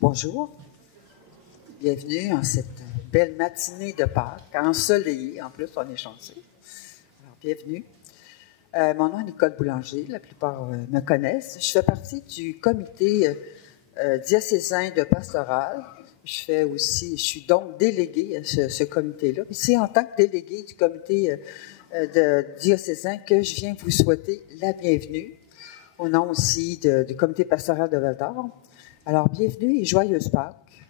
Bonjour, bienvenue en cette belle matinée de Pâques, ensoleillée, en plus on est chanceux. Alors, bienvenue. Mon nom est Nicole Boulanger, la plupart me connaissent. Je fais partie du comité diocésain de pastoral. Je suis donc déléguée à ce comité-là. C'est en tant que déléguée du comité diocésain que je viens vous souhaiter la bienvenue, au nom aussi du comité pastoral de Val-d'Or. Alors, bienvenue et joyeuse Pâques.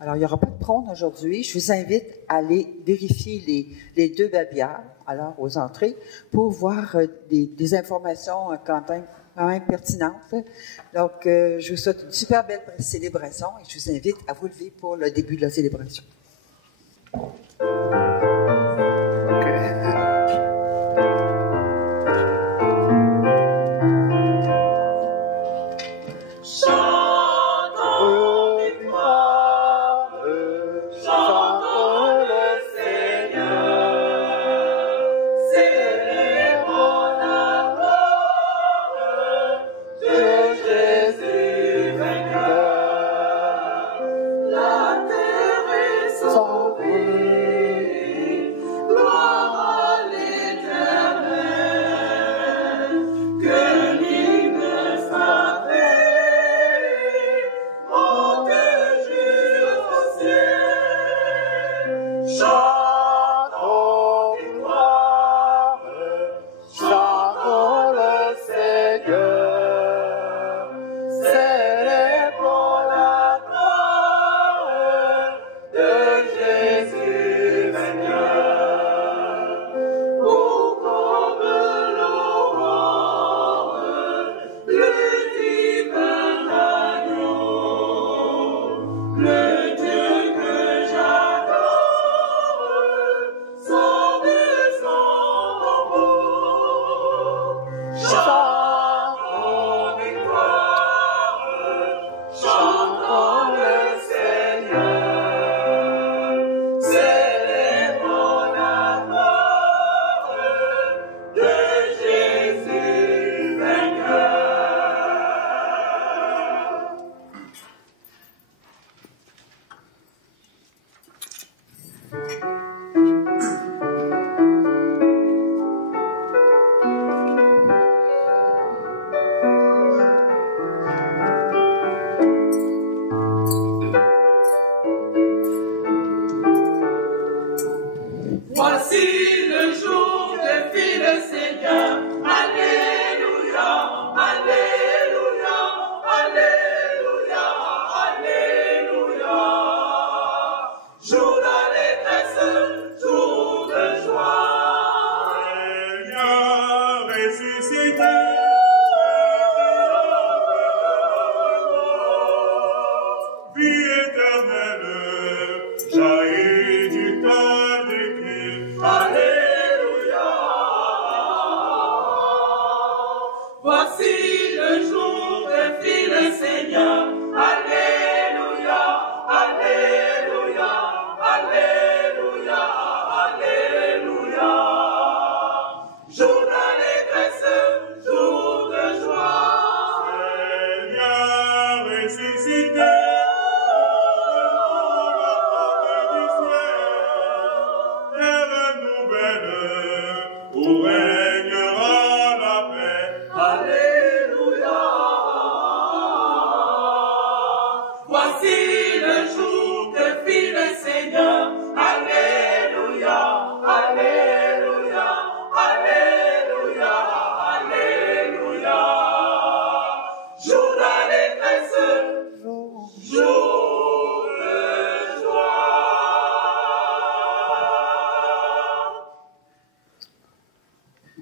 Alors, il n'y aura pas de prône aujourd'hui. Je vous invite à aller vérifier les deux babillards, alors aux entrées, pour voir des informations quand même pertinentes. Donc, je vous souhaite une super belle célébration et je vous invite à vous lever pour le début de la célébration.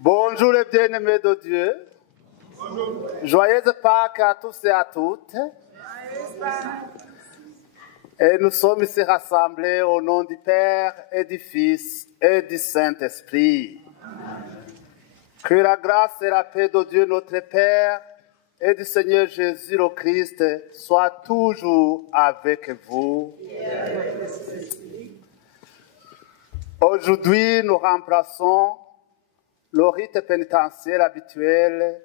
Bonjour les bien-aimés de Dieu. Bonjour. Joyeuse Pâques à tous et à toutes. Et nous sommes ici rassemblés au nom du Père et du Fils et du Saint-Esprit. Que la grâce et la paix de Dieu notre Père et du Seigneur Jésus le Christ soient toujours avec vous. Aujourd'hui, nous remplaçons le rite pénitentiel habituel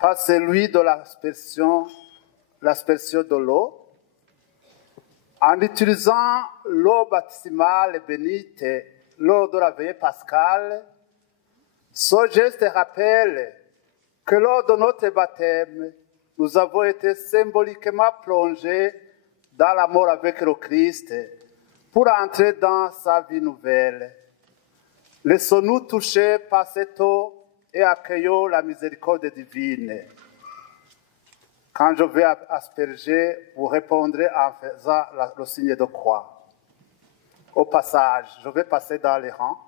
par celui de l'aspersion de l'eau En utilisant l'eau baptismale bénite lors de la veillée pascale, ce geste rappelle que lors de notre baptême, nous avons été symboliquement plongés dans la mort avec le Christ pour entrer dans sa vie nouvelle. Laissons-nous toucher par cette eau et accueillons la miséricorde divine. Quand je vais asperger, vous répondrez en faisant le signe de croix. Au passage, je vais passer dans les rangs.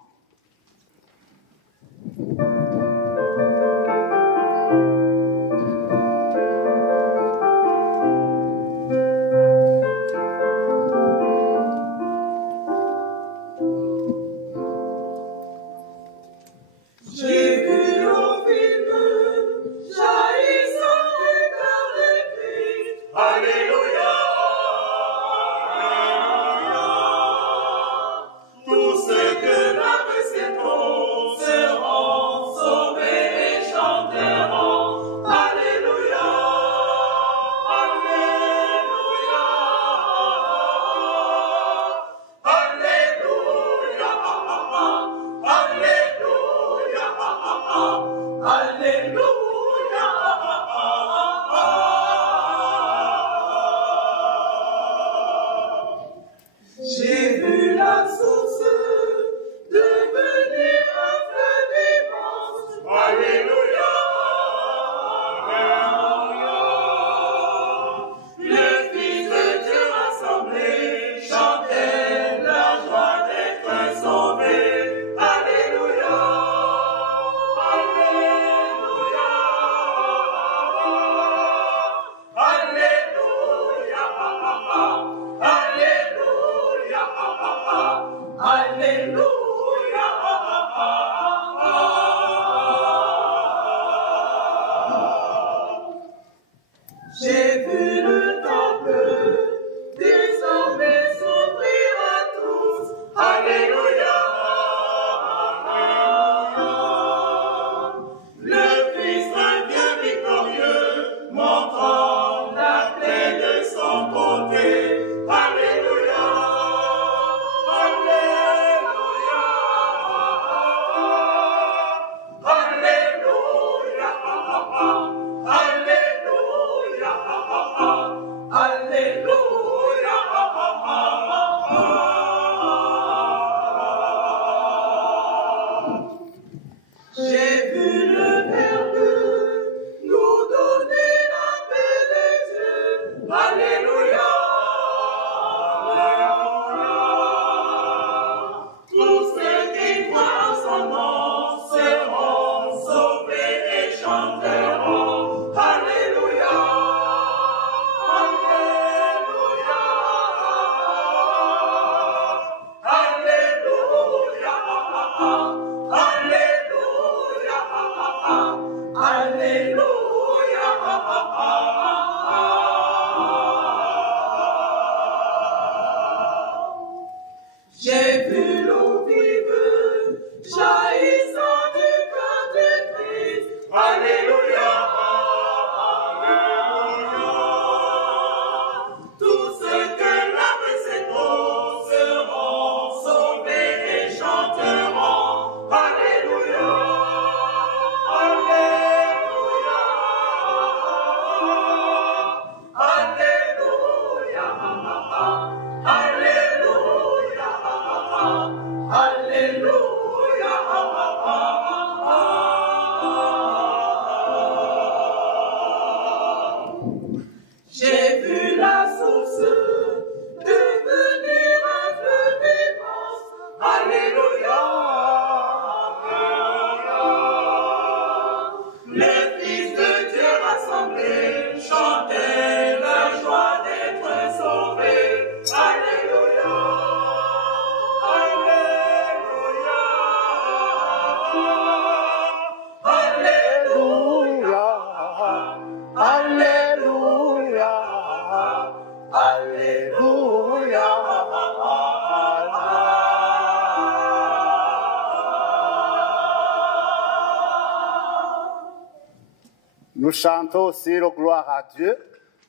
Nous chantons aussi le gloire à Dieu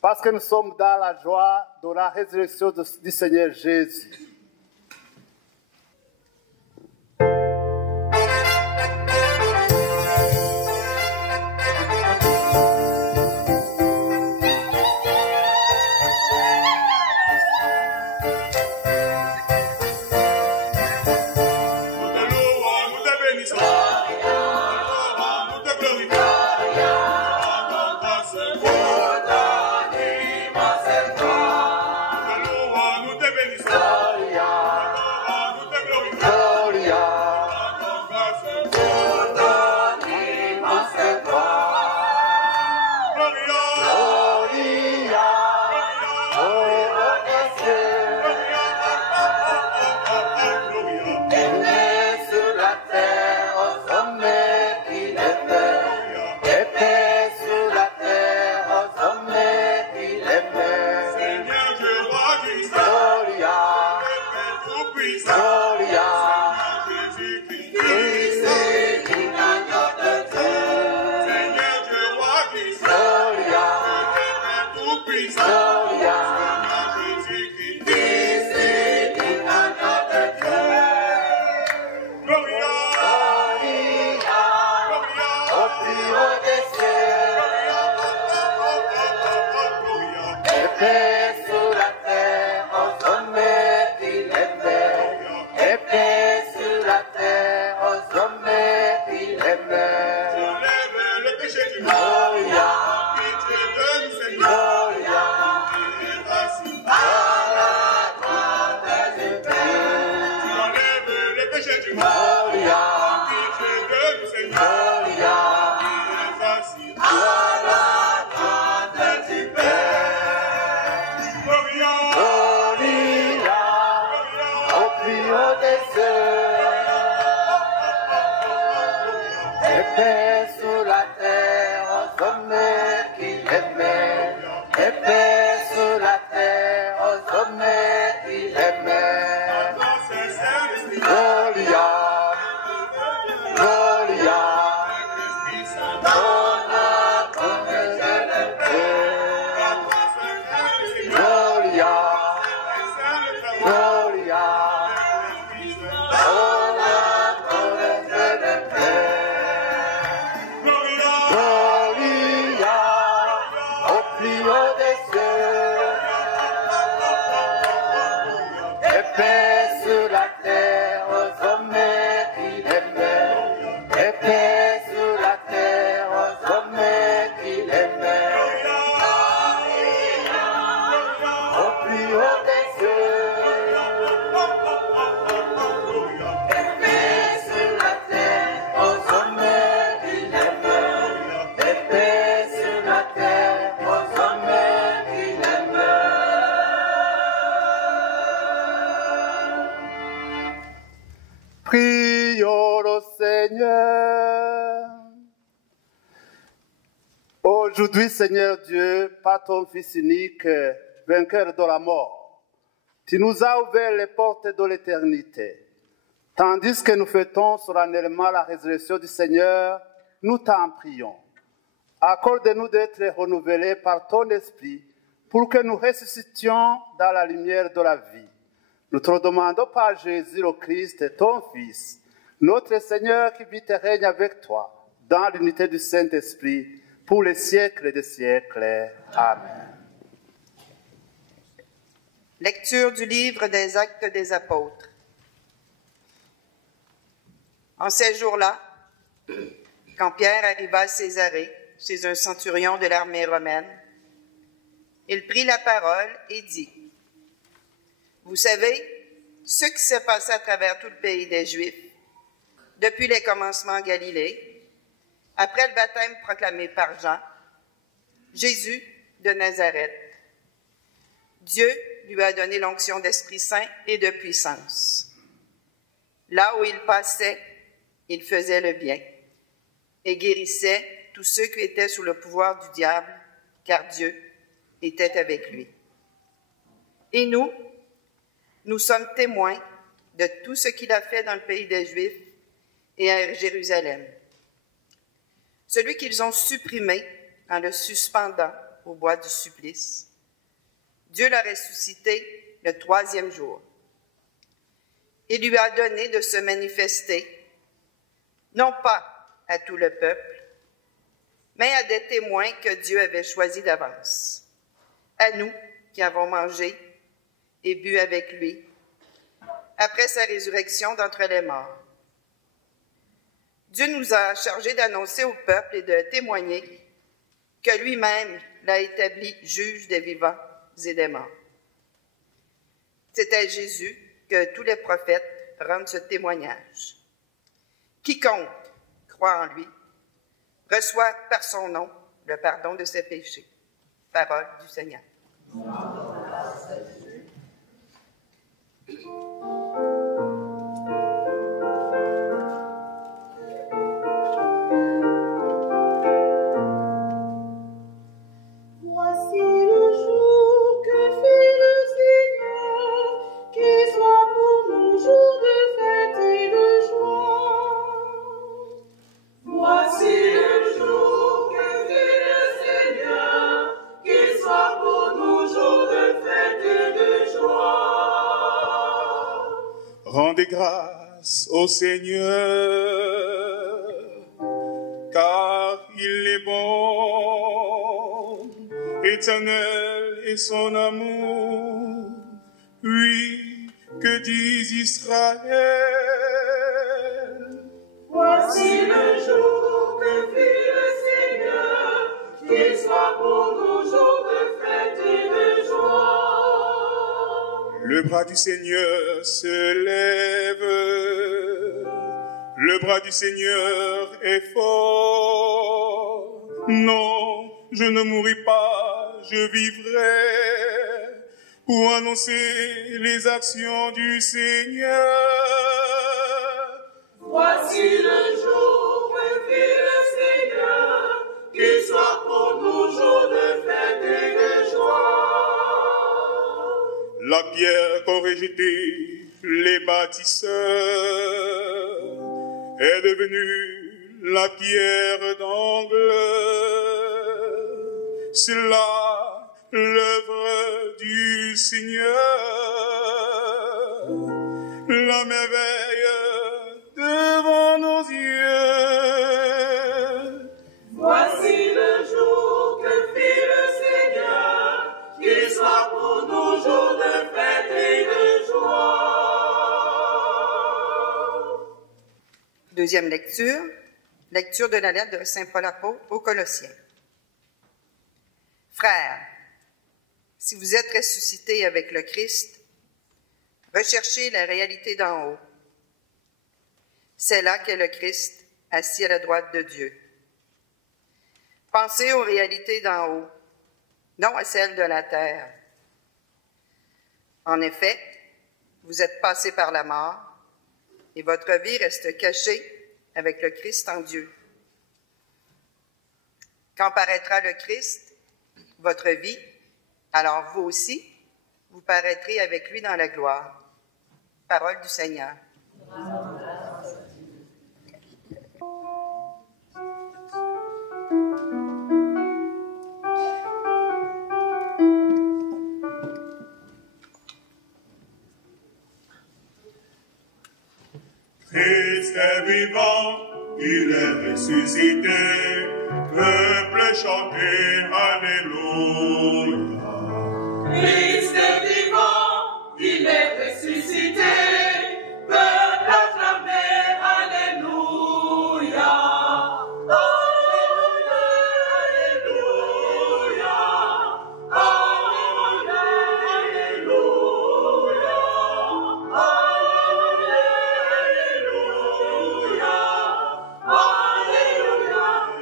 parce que nous sommes dans la joie de la résurrection du Seigneur Jésus. Prions le Seigneur. Aujourd'hui, Seigneur Dieu, par ton Fils unique, vainqueur de la mort, tu nous as ouvert les portes de l'éternité. Tandis que nous fêtons solennellement la résurrection du Seigneur, nous t'en prions. Accorde-nous d'être renouvelés par ton esprit pour que nous ressuscitions dans la lumière de la vie. Nous te le demandons par Jésus le Christ, ton Fils, notre Seigneur qui vit et règne avec toi, dans l'unité du Saint-Esprit, pour les siècles des siècles. Amen. Lecture du livre des Actes des Apôtres. En ces jours-là, quand Pierre arriva à Césarée, chez un centurion de l'armée romaine, il prit la parole et dit: Vous savez ce qui s'est passé à travers tout le pays des Juifs, depuis les commencements en Galilée, après le baptême proclamé par Jean, Jésus de Nazareth. Dieu lui a donné l'onction d'Esprit Saint et de puissance. Là où il passait, il faisait le bien et guérissait tous ceux qui étaient sous le pouvoir du diable, car Dieu était avec lui. Et nous sommes témoins de tout ce qu'il a fait dans le pays des Juifs et à Jérusalem. Celui qu'ils ont supprimé en le suspendant au bois du supplice, Dieu l'a ressuscité le 3e jour. Il lui a donné de se manifester, non pas à tout le peuple, mais à des témoins que Dieu avait choisis d'avance, à nous qui avons mangé et bu avec lui, après sa résurrection d'entre les morts. Dieu nous a chargés d'annoncer au peuple et de témoigner que lui-même l'a établi juge des vivants et des morts. C'est à Jésus que tous les prophètes rendent ce témoignage. Quiconque croit en lui reçoit par son nom le pardon de ses péchés. Parole du Seigneur. Rendez grâce au Seigneur, car il est bon, éternel est son amour, oui, que dit Israël. Voici le jour que fit le Seigneur, qu'il soit pour nous jour de fête et de joie. Le bras du Seigneur se lève, le bras du Seigneur est fort. Non, je ne mourrai pas, je vivrai pour annoncer les actions du Seigneur. Voici le jour que fit le Seigneur, qu'il soit pour nous jour de fête et de joie. La pierre qu'ont rejetée les bâtisseurs est devenue la pierre d'angle. C'est là l'œuvre du Seigneur, la merveille devant nos yeux. Voici le jour que fit le Seigneur, qu'il soit pour nous jour de fête et de joie. Deuxième lecture, lecture de la lettre de Saint Paul apôtre aux Colossiens. Frères, si vous êtes ressuscités avec le Christ, recherchez la réalité d'en haut. C'est là qu'est le Christ, assis à la droite de Dieu. Pensez aux réalités d'en haut, non à celles de la terre. En effet, vous êtes passés par la mort, et votre vie reste cachée avec le Christ en Dieu. Quand paraîtra le Christ, votre vie, alors vous aussi, vous paraîtrez avec lui dans la gloire. Parole du Seigneur. Christ est vivant, il est ressuscité, peuple chantez Alléluia. Christ est vivant, il est ressuscité, peuple acclamez Alléluia. Alléluia, Alléluia,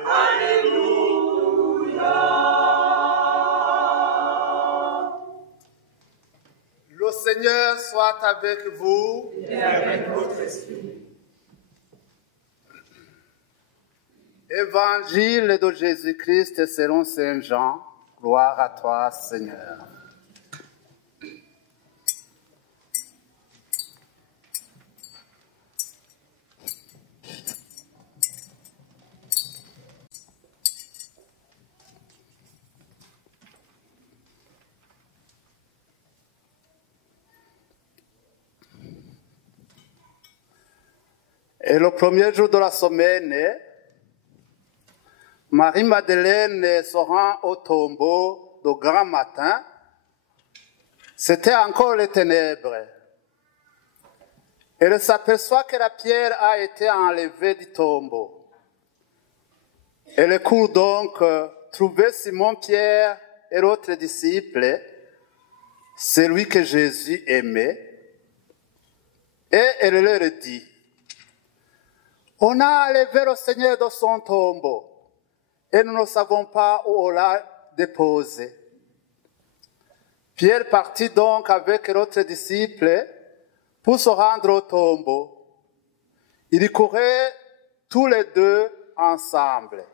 Alléluia, Le Seigneur soit avec vous. et avec votre esprit. Évangile de Jésus-Christ selon Saint Jean. Gloire à toi, Seigneur. Et le premier jour de la semaine, Marie-Madeleine se rend au tombeau de grand matin. C'était encore les ténèbres. Elle s'aperçoit que la pierre a été enlevée du tombeau. Elle court donc trouver Simon-Pierre et l'autre disciple, celui que Jésus aimait, et elle leur dit, « On a enlevé le Seigneur de son tombeau, et nous ne savons pas où on l'a déposé. » Pierre partit donc avec l'autre disciple pour se rendre au tombeau. Ils couraient tous les deux ensemble.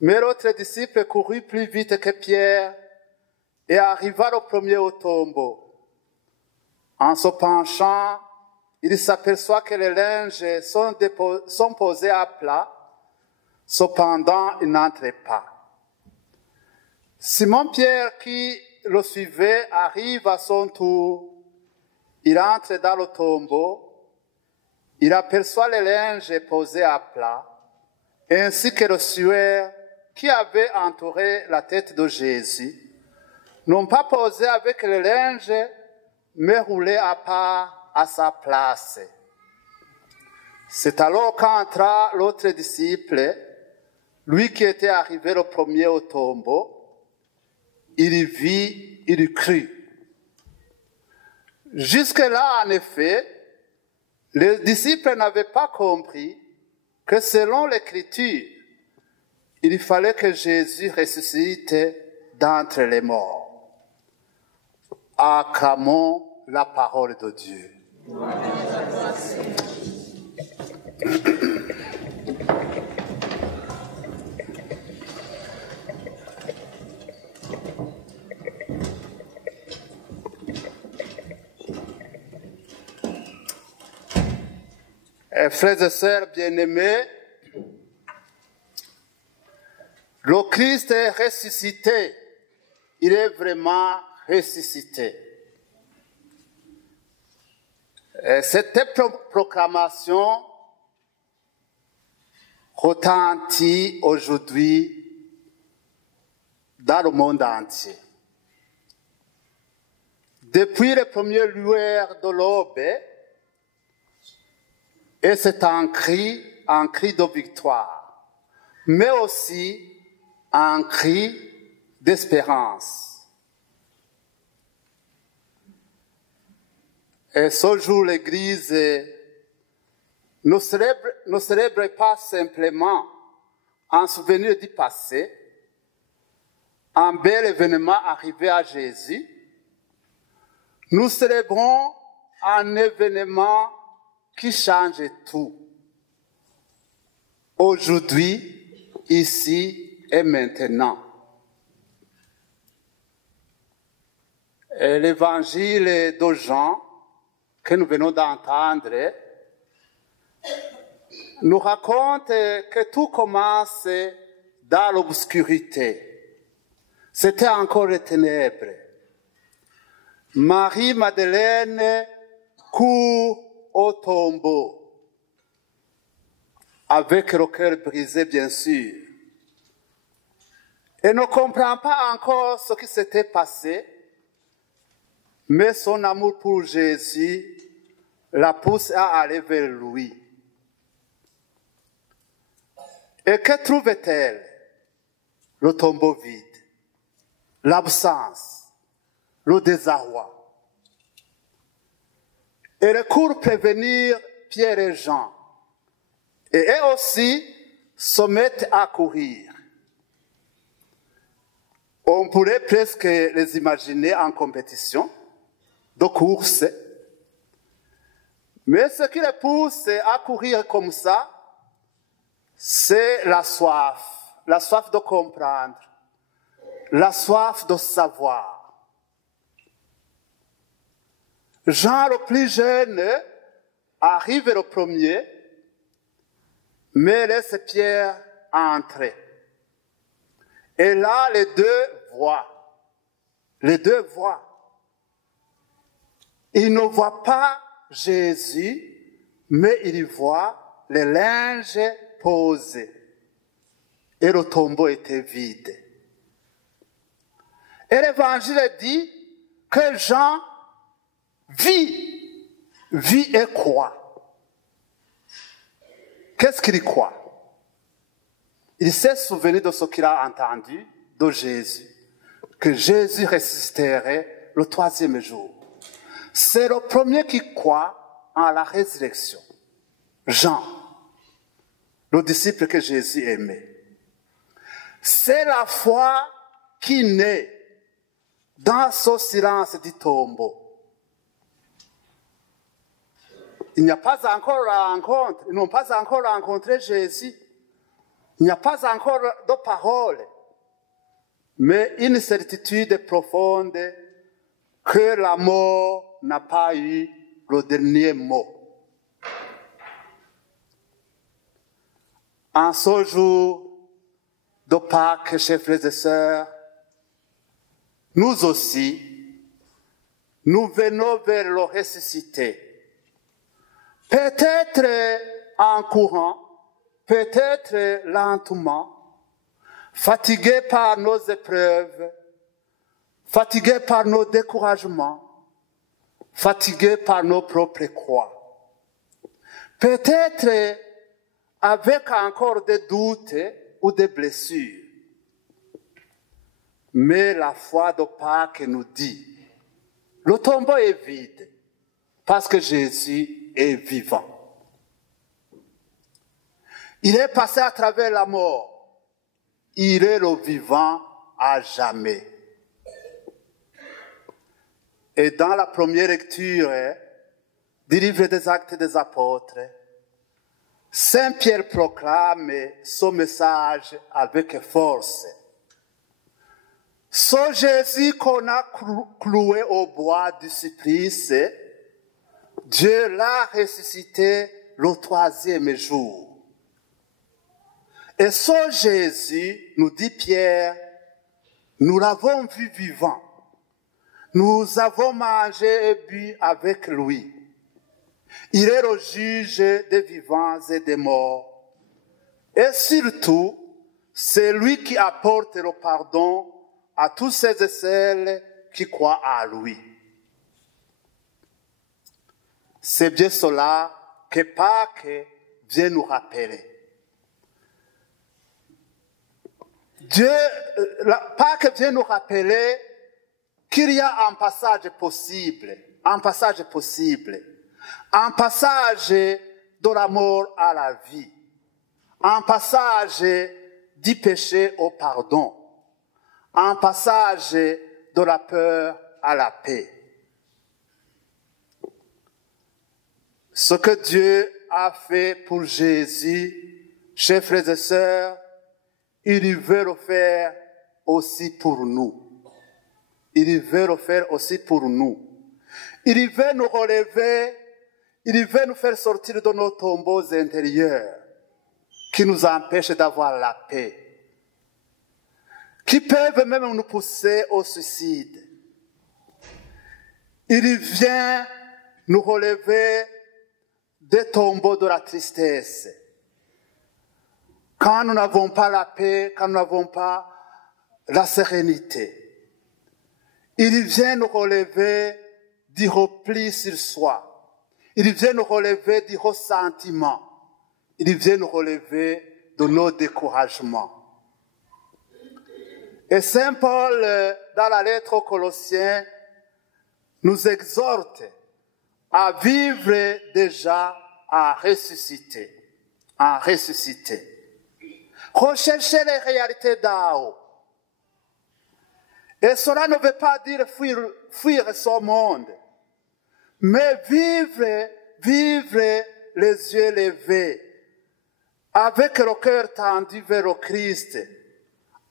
Mais l'autre disciple courut plus vite que Pierre et arriva le premier au tombeau. En se penchant, il s'aperçoit que les linges sont posés à plat. Cependant, il n'entrait pas. Simon-Pierre, qui le suivait, arrive à son tour. Il entre dans le tombeau. Il aperçoit les linges posés à plat, ainsi que le suaire qui avait entouré la tête de Jésus, non pas posé avec les linges, mais roulé à part à sa place. C'est alors qu'entra l'autre disciple, lui qui était arrivé le premier au tombeau. Il vit, il crut. Jusque-là, en effet, les disciples n'avaient pas compris que selon l'Écriture, il fallait que Jésus ressuscite d'entre les morts. Acclamons la parole de Dieu. Frères et sœurs bien-aimés, le Christ est ressuscité. Il est vraiment ressuscité. Et cette proclamation retentit aujourd'hui dans le monde entier. Depuis les premières lueurs de l'aube, et c'est un cri de victoire, mais aussi un cri d'espérance. Et ce jour, l'Église ne célèbre pas simplement un souvenir du passé, un bel événement arrivé à Jésus. Nous célébrons un événement qui change tout. Aujourd'hui, ici et maintenant. Et l'évangile de Jean, que nous venons d'entendre, nous raconte que tout commence dans l'obscurité. C'était encore les ténèbres. Marie-Madeleine court au tombeau, avec le cœur brisé, bien sûr. Elle ne comprend pas encore ce qui s'était passé, mais son amour pour Jésus la pousse à aller vers lui. Et que trouve-t-elle? Le tombeau vide, l'absence, le désarroi. Elle court prévenir Pierre et Jean. Et eux aussi se mettent à courir. On pourrait presque les imaginer en compétition de course. Mais ce qui les pousse à courir comme ça, c'est la soif de comprendre, la soif de savoir. Jean, le plus jeune, arrive le premier, mais laisse Pierre entrer. Et là, les deux voient. Ils ne voient pas Jésus, mais ils voient les linges posés et le tombeau était vide. Et l'évangile dit que Jean vit et croit. Qu'est-ce qu'il croit? Il s'est souvenu de ce qu'il a entendu de Jésus, que Jésus ressusciterait le 3e jour. C'est le premier qui croit en la résurrection. Jean, le disciple que Jésus aimait. C'est la foi qui naît dans ce silence du tombeau. Il n'y a pas encore la rencontre, ils n'ont pas encore rencontré Jésus. Il n'y a pas encore de parole, mais une certitude profonde que la mort n'a pas eu le dernier mot. En ce jour de Pâques, chers frères et sœurs, nous aussi, nous venons vers le ressuscité. Peut-être en courant, peut-être lentement, fatigués par nos épreuves, fatigués par nos découragements, fatigués par nos propres croix. Peut-être avec encore des doutes ou des blessures. Mais la foi de Pâques nous dit, le tombeau est vide parce que Jésus est vivant. Il est passé à travers la mort. Il est le vivant à jamais. Et dans la première lecture du livre des Actes des Apôtres, Saint Pierre proclame son message avec force. Ce Jésus qu'on a cloué au bois du supplice, Dieu l'a ressuscité le 3e jour. Et ce Jésus, nous dit Pierre, nous l'avons vu vivant. Nous avons mangé et bu avec lui. Il est le juge des vivants et des morts. Et surtout, c'est lui qui apporte le pardon à tous ceux et celles qui croient à lui. C'est bien cela que Pâques vient nous rappeler. Pâques vient nous rappeler qu'il y a un passage possible, un passage de la mort à la vie, un passage du péché au pardon, un passage de la peur à la paix. Ce que Dieu a fait pour Jésus, chers frères et sœurs, il veut le faire aussi pour nous. Il veut le faire aussi pour nous. Il veut nous relever, il veut nous faire sortir de nos tombeaux intérieurs qui nous empêchent d'avoir la paix, qui peuvent même nous pousser au suicide. Il vient nous relever des tombeaux de la tristesse. Quand nous n'avons pas la paix, quand nous n'avons pas la sérénité. Il vient nous relever du repli sur soi. Il vient nous relever du ressentiment. Il vient nous relever de nos découragements. Et Saint Paul, dans la lettre aux Colossiens, nous exhorte à vivre déjà, à ressusciter. À ressusciter. Rechercher les réalités d'en haut. Et cela ne veut pas dire fuir ce monde, mais vivre les yeux levés, avec le cœur tendu vers le Christ,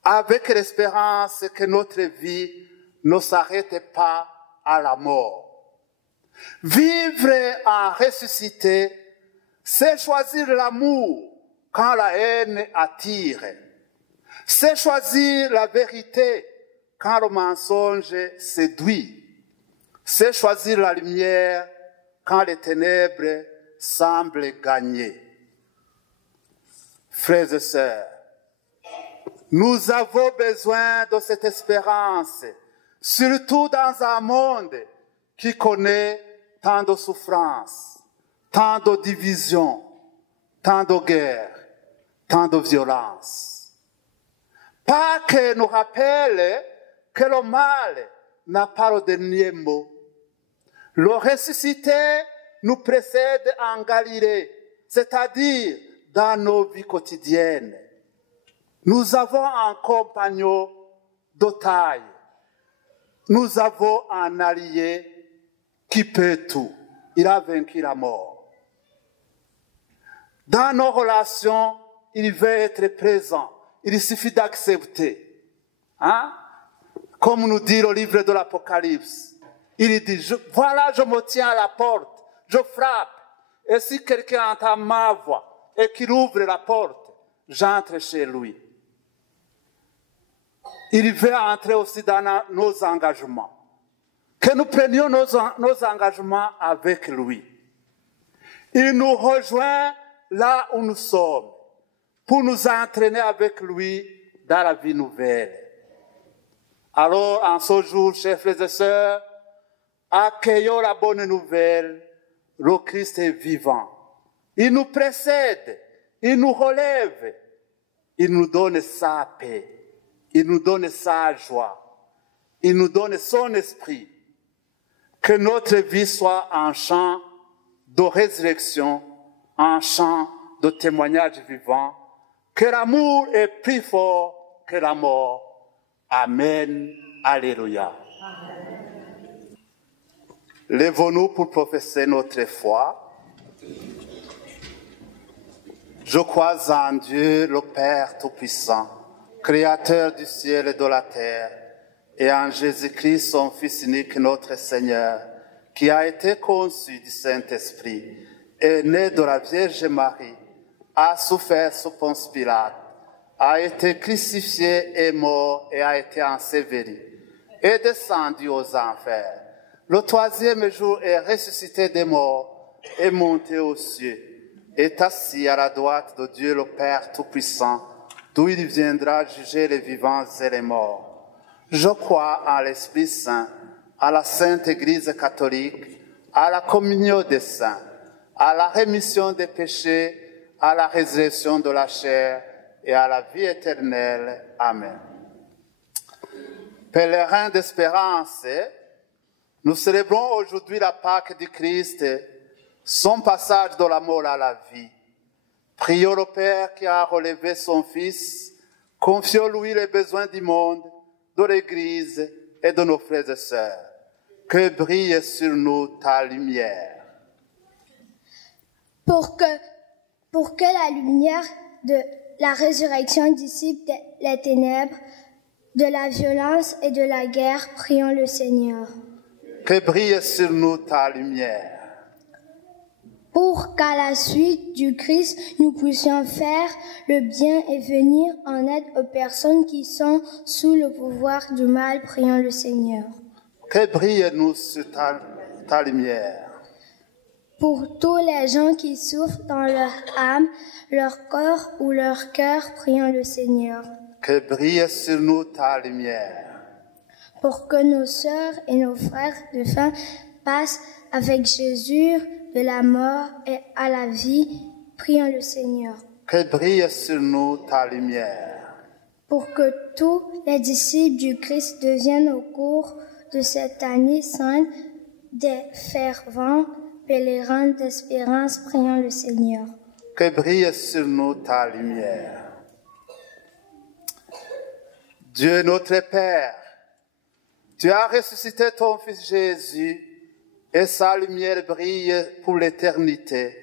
avec l'espérance que notre vie ne s'arrête pas à la mort. Vivre en ressuscité, c'est choisir l'amour quand la haine attire. C'est choisir la vérité quand le mensonge séduit. C'est choisir la lumière quand les ténèbres semblent gagner. Frères et sœurs, nous avons besoin de cette espérance, surtout dans un monde qui connaît tant de souffrances, tant de divisions, tant de guerres, tant de violences. Pas que nous rappelle que le mal n'a pas le dernier mot. Le ressuscité nous précède en Galilée, c'est-à-dire dans nos vies quotidiennes. Nous avons un compagnon de taille. Nous avons un allié qui peut tout. Il a vaincu la mort. Dans nos relations, il veut être présent. Il suffit d'accepter. Hein? Comme nous dit le livre de l'Apocalypse. Il dit, voilà, je me tiens à la porte, je frappe. Et si quelqu'un entend ma voix et qu'il ouvre la porte, j'entre chez lui. Il veut entrer aussi dans nos engagements. Que nous prenions nos engagements avec lui. Il nous rejoint là où nous sommes pour nous entraîner avec lui dans la vie nouvelle. Alors, en ce jour, chers frères et sœurs, accueillons la bonne nouvelle. Le Christ est vivant. Il nous précède, il nous relève, il nous donne sa paix. Il nous donne sa joie. Il nous donne son esprit. Que notre vie soit un chant de résurrection, un chant de témoignage vivant. Que l'amour est plus fort que la mort. Amen. Alléluia. Lèvons-nous pour professer notre foi. Je crois en Dieu, le Père Tout-Puissant, Créateur du ciel et de la terre, et en Jésus-Christ, son Fils unique, notre Seigneur, qui a été conçu du Saint-Esprit, est né de la Vierge Marie, a souffert sous Ponce Pilate, a été crucifié et mort et a été enseveli, est descendu aux enfers. Le troisième jour est ressuscité des morts, est monté aux cieux, est assis à la droite de Dieu le Père Tout-Puissant, d'où il viendra juger les vivants et les morts. Je crois en l'Esprit Saint, à la Sainte Église catholique, à la communion des saints, à la rémission des péchés, à la résurrection de la chair et à la vie éternelle. Amen. Pèlerins d'espérance, nous célébrons aujourd'hui la Pâque du Christ, son passage de la mort à la vie. Prions le Père qui a relevé son Fils, confions-lui les besoins du monde, de l'Église et de nos frères et sœurs. Que brille sur nous ta lumière. Pour que la lumière de la résurrection dissipe les ténèbres, de la violence et de la guerre, prions le Seigneur. Que brille sur nous ta lumière. Pour qu'à la suite du Christ, nous puissions faire le bien et venir en aide aux personnes qui sont sous le pouvoir du mal, prions le Seigneur. Que brille nous sur ta lumière. Pour tous les gens qui souffrent dans leur âme, leur corps ou leur cœur, prions le Seigneur. Que brille sur nous ta lumière. Pour que nos sœurs et nos frères de faim passent avec Jésus de la mort et à la vie, prions le Seigneur. Que brille sur nous ta lumière. Pour que tous les disciples du Christ deviennent au cours de cette année sainte des fervents pèlerins d'espérance, prions le Seigneur. Que brille sur nous ta lumière. Dieu notre Père, tu as ressuscité ton Fils Jésus et sa lumière brille pour l'éternité.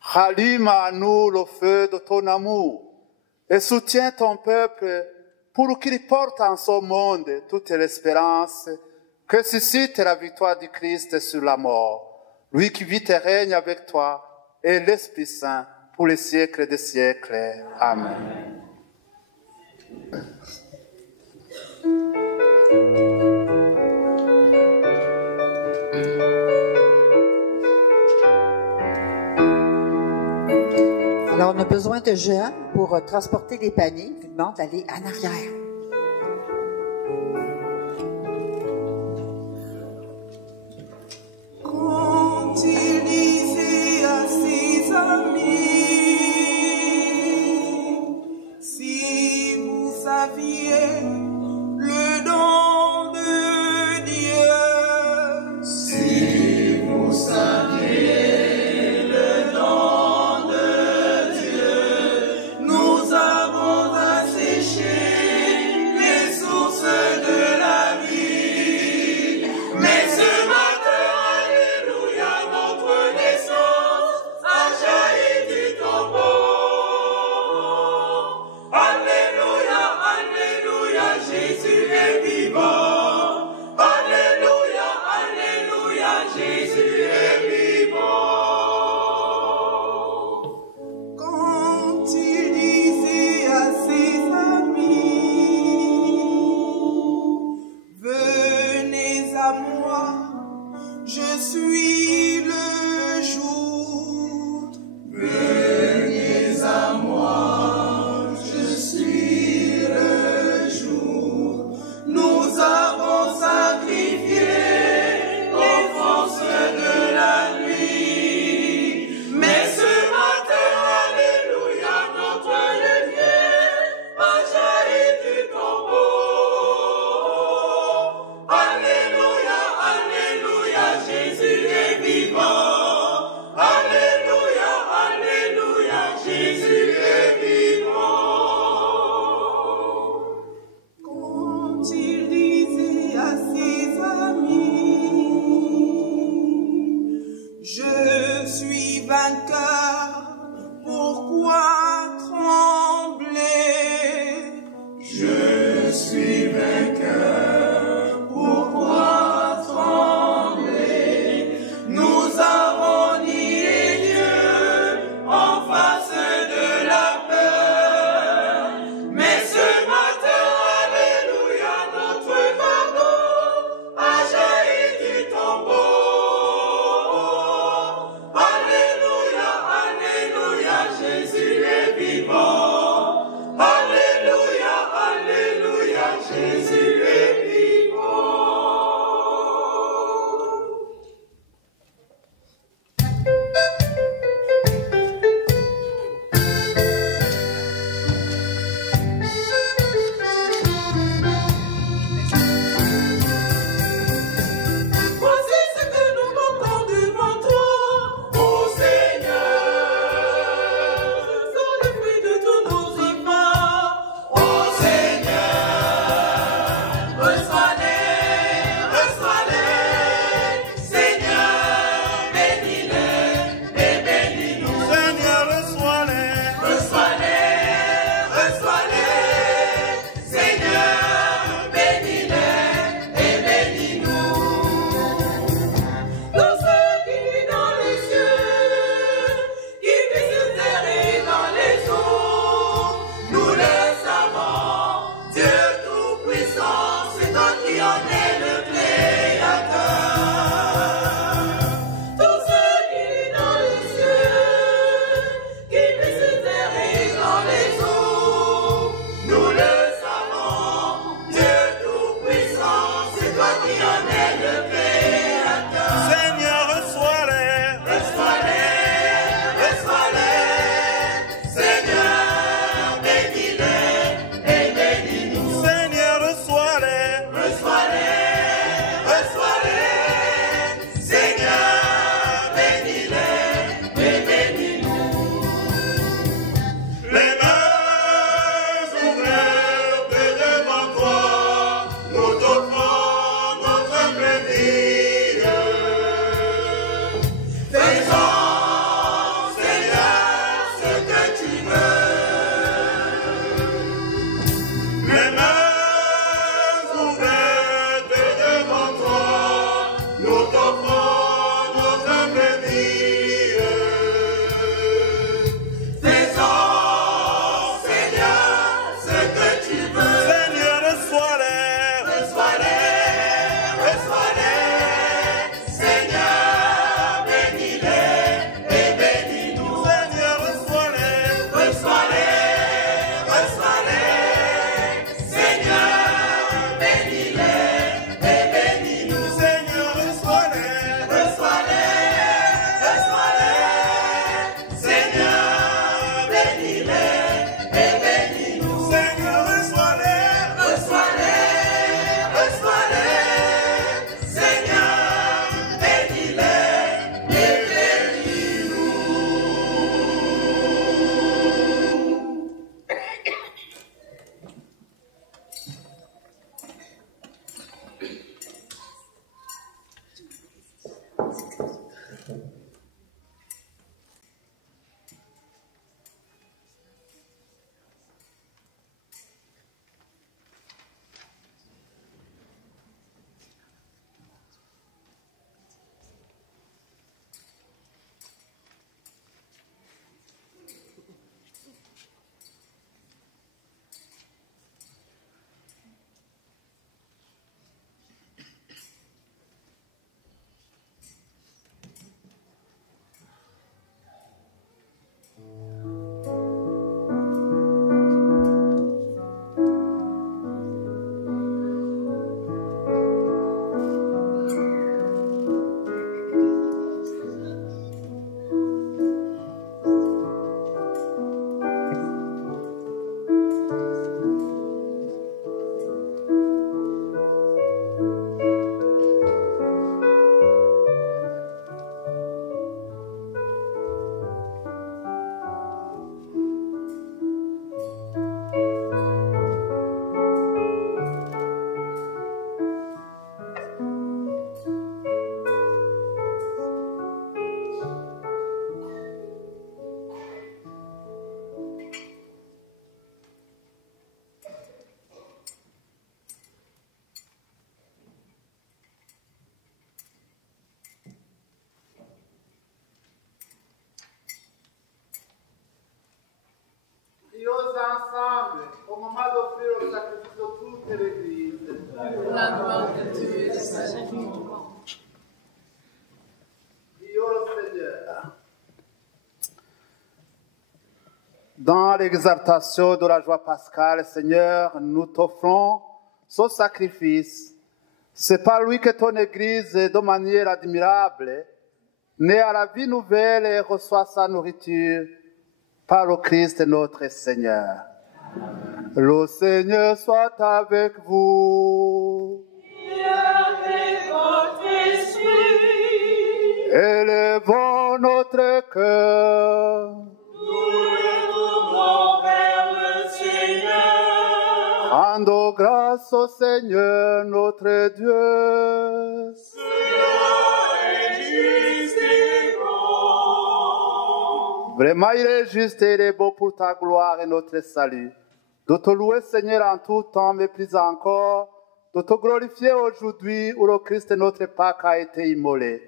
Rallume à nous le feu de ton amour et soutiens ton peuple pour qu'il porte en ce monde toute l'espérance que suscite la victoire du Christ sur la mort, lui qui vit et règne avec toi et l'Esprit Saint pour les siècles des siècles. Amen. Alors, on a besoin de jeunes pour transporter les paniers. Je vous demande d'aller en arrière. Quand il disait à ses amis, si vous saviez le don de Dieu, si vous saviez le don de Dieu, nous avons asséché les sources de la vie. Mais ce matin, alléluia, notre naissance a jailli du tombeau. Alléluia, alléluia, Jésus est vivant. Alléluia, alléluia, Jésus est vivant. Quand il disait à ses amis, venez à moi, je suis le jour. Venez à moi, je suis le jour. Nous avons sacrifié l'offense de la nuit. Mais ce matin, alléluia, notre lumière a jailli du tombeau. Alléluia, alléluia, Jésus est Ensemble, au moment d'offrir le sacrifice de toute l'Église. Pour la gloire de Dieu et de sa vie. Dans l'exaltation de la joie pascale, Seigneur, nous t'offrons ce sacrifice. C'est par lui que ton Église, de manière admirable, naît à la vie nouvelle et reçoit sa nourriture par le Christ notre Seigneur. Le Seigneur soit avec vous. Et avec votre esprit. Élevons notre cœur. Nous le tournons vers le Seigneur. Rendons grâce au Seigneur notre Dieu. Cela est juste et bon. Vraiment, il est juste et il est beau pour ta gloire et notre salut. De te louer, Seigneur, en tout temps, mais plus encore, de te glorifier aujourd'hui où le Christ, notre Pâque, a été immolé.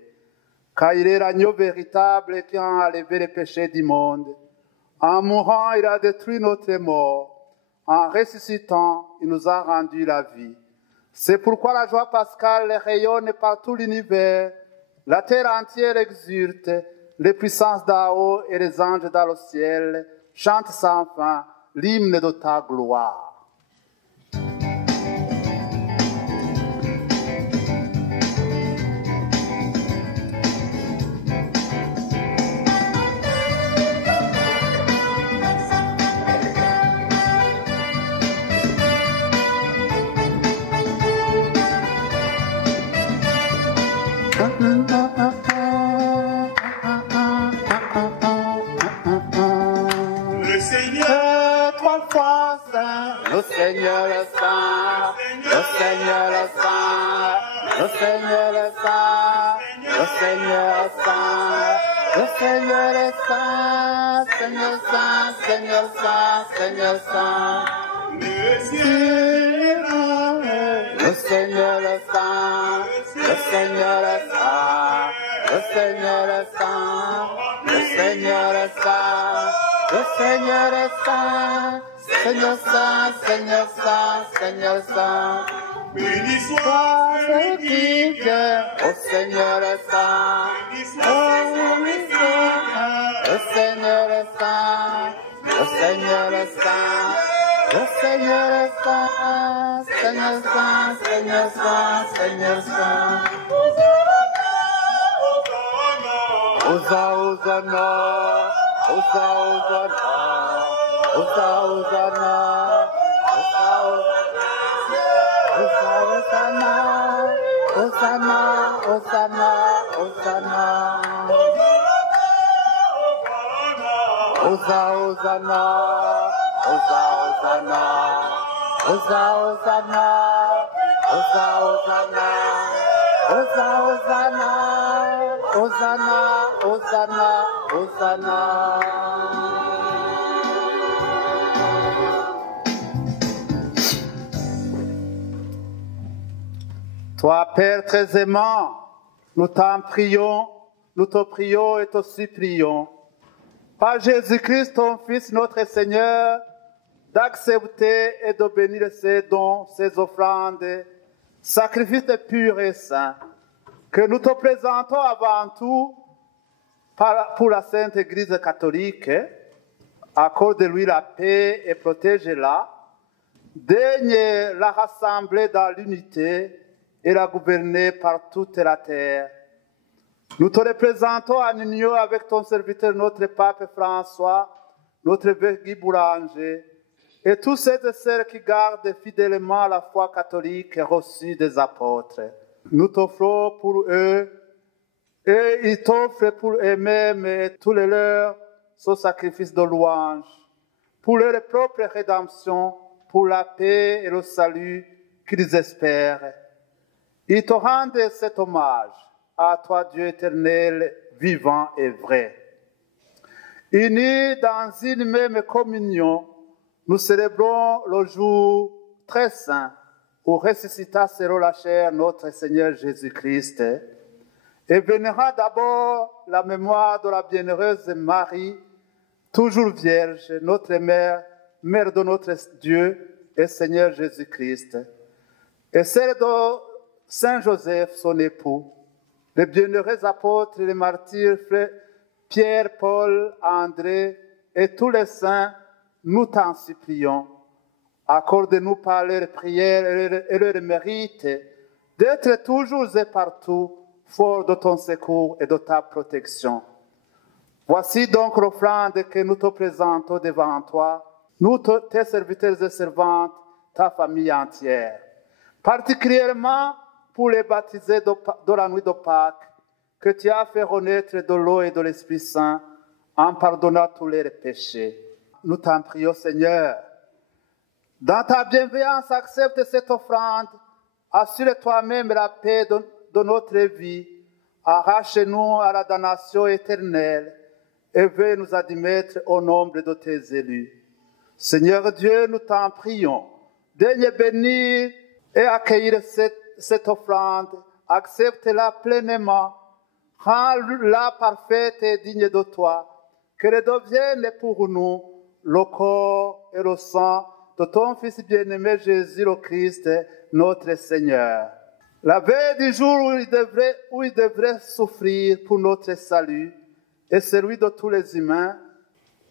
Car il est l'agneau véritable qui a enlevé les péchés du monde. En mourant, il a détruit notre mort. En ressuscitant, il nous a rendu la vie. C'est pourquoi la joie pascale rayonne par tout l'univers. La terre entière exulte. Les puissances d'en haut et les anges dans le ciel chantent sans fin l'hymne de ta gloire. Le Seigneur est saint, le Seigneur est saint, le Seigneur est saint, le Seigneur est saint, le Seigneur est saint, Seigneur saint, Seigneur saint, Seigneur saint. Le Seigneur est saint, le Seigneur est saint, le Seigneur est saint, le Seigneur est saint, le Seigneur est saint. Seigneur Saint, Seigneur Saint, Seigneur Saint, Béni soit celui qui vient. Au Seigneur est saint, le Seigneur est saint, le Seigneur est saint, le Seigneur est saint, Seigneur Saint, Seigneur Saint, Seigneur Saint. Hosanna, Hosanna, Hosanna, Hosanna, Hosanna, Hosanna, Hosanna, Hosanna, Hosanna, Hosanna, Hosanna, Hosanna, Hosanna, Hosanna, Hosanna, Hosanna. Toi, Père très aimant, nous t'en prions, nous te prions et te supplions, par Jésus-Christ, ton Fils, notre Seigneur, d'accepter et de bénir ces dons, ces offrandes, sacrifices purs et saints, que nous te présentons avant tout pour la Sainte Église catholique. Accorde-lui la paix et protège-la. Daigne la rassembler dans l'unité et la gouverner par toute la terre. Nous te représentons en union avec ton serviteur, notre pape François, notre évêque Guy Boulanger, et tous ceux et celles qui gardent fidèlement la foi catholique reçue des apôtres. Nous t'offrons pour eux, et ils t'offrent pour eux-mêmes et tous les leurs ce sacrifice de louange, pour leur propre rédemption, pour la paix et le salut qu'ils espèrent. Ils te rendent cet hommage à toi, Dieu éternel, vivant et vrai. Unis dans une même communion, nous célébrons le jour très saint où ressuscita selon la chair notre Seigneur Jésus-Christ, et vénérant d'abord la mémoire de la bienheureuse Marie, toujours vierge, notre mère, mère de notre Dieu et Seigneur Jésus-Christ, et celle de Saint Joseph, son époux, les bienheureux apôtres, les martyrs, frères Pierre, Paul, André et tous les saints, nous t'en supplions. Accorde-nous par leurs prières et leurs mérites d'être toujours et partout forts de ton secours et de ta protection. Voici donc l'offrande que nous te présentons devant toi, nous tes serviteurs et servantes, ta famille entière, particulièrement pour les baptisés de la nuit de Pâques, que tu as fait renaître de l'eau et de l'Esprit Saint en pardonnant tous leurs péchés. Nous t'en prions, Seigneur. Dans ta bienveillance, accepte cette offrande. Assure toi-même la paix de notre vie. Arrache-nous à la damnation éternelle et veuille nous admettre au nombre de tes élus. Seigneur Dieu, nous t'en prions. Daigne bénir et accueillir cette offrande. Accepte-la pleinement. Rends-la parfaite et digne de toi. Qu'elle devienne pour nous le corps et le sang de ton Fils bien-aimé Jésus le Christ, notre Seigneur. La veille du jour où il devrait souffrir pour notre salut et celui de tous les humains,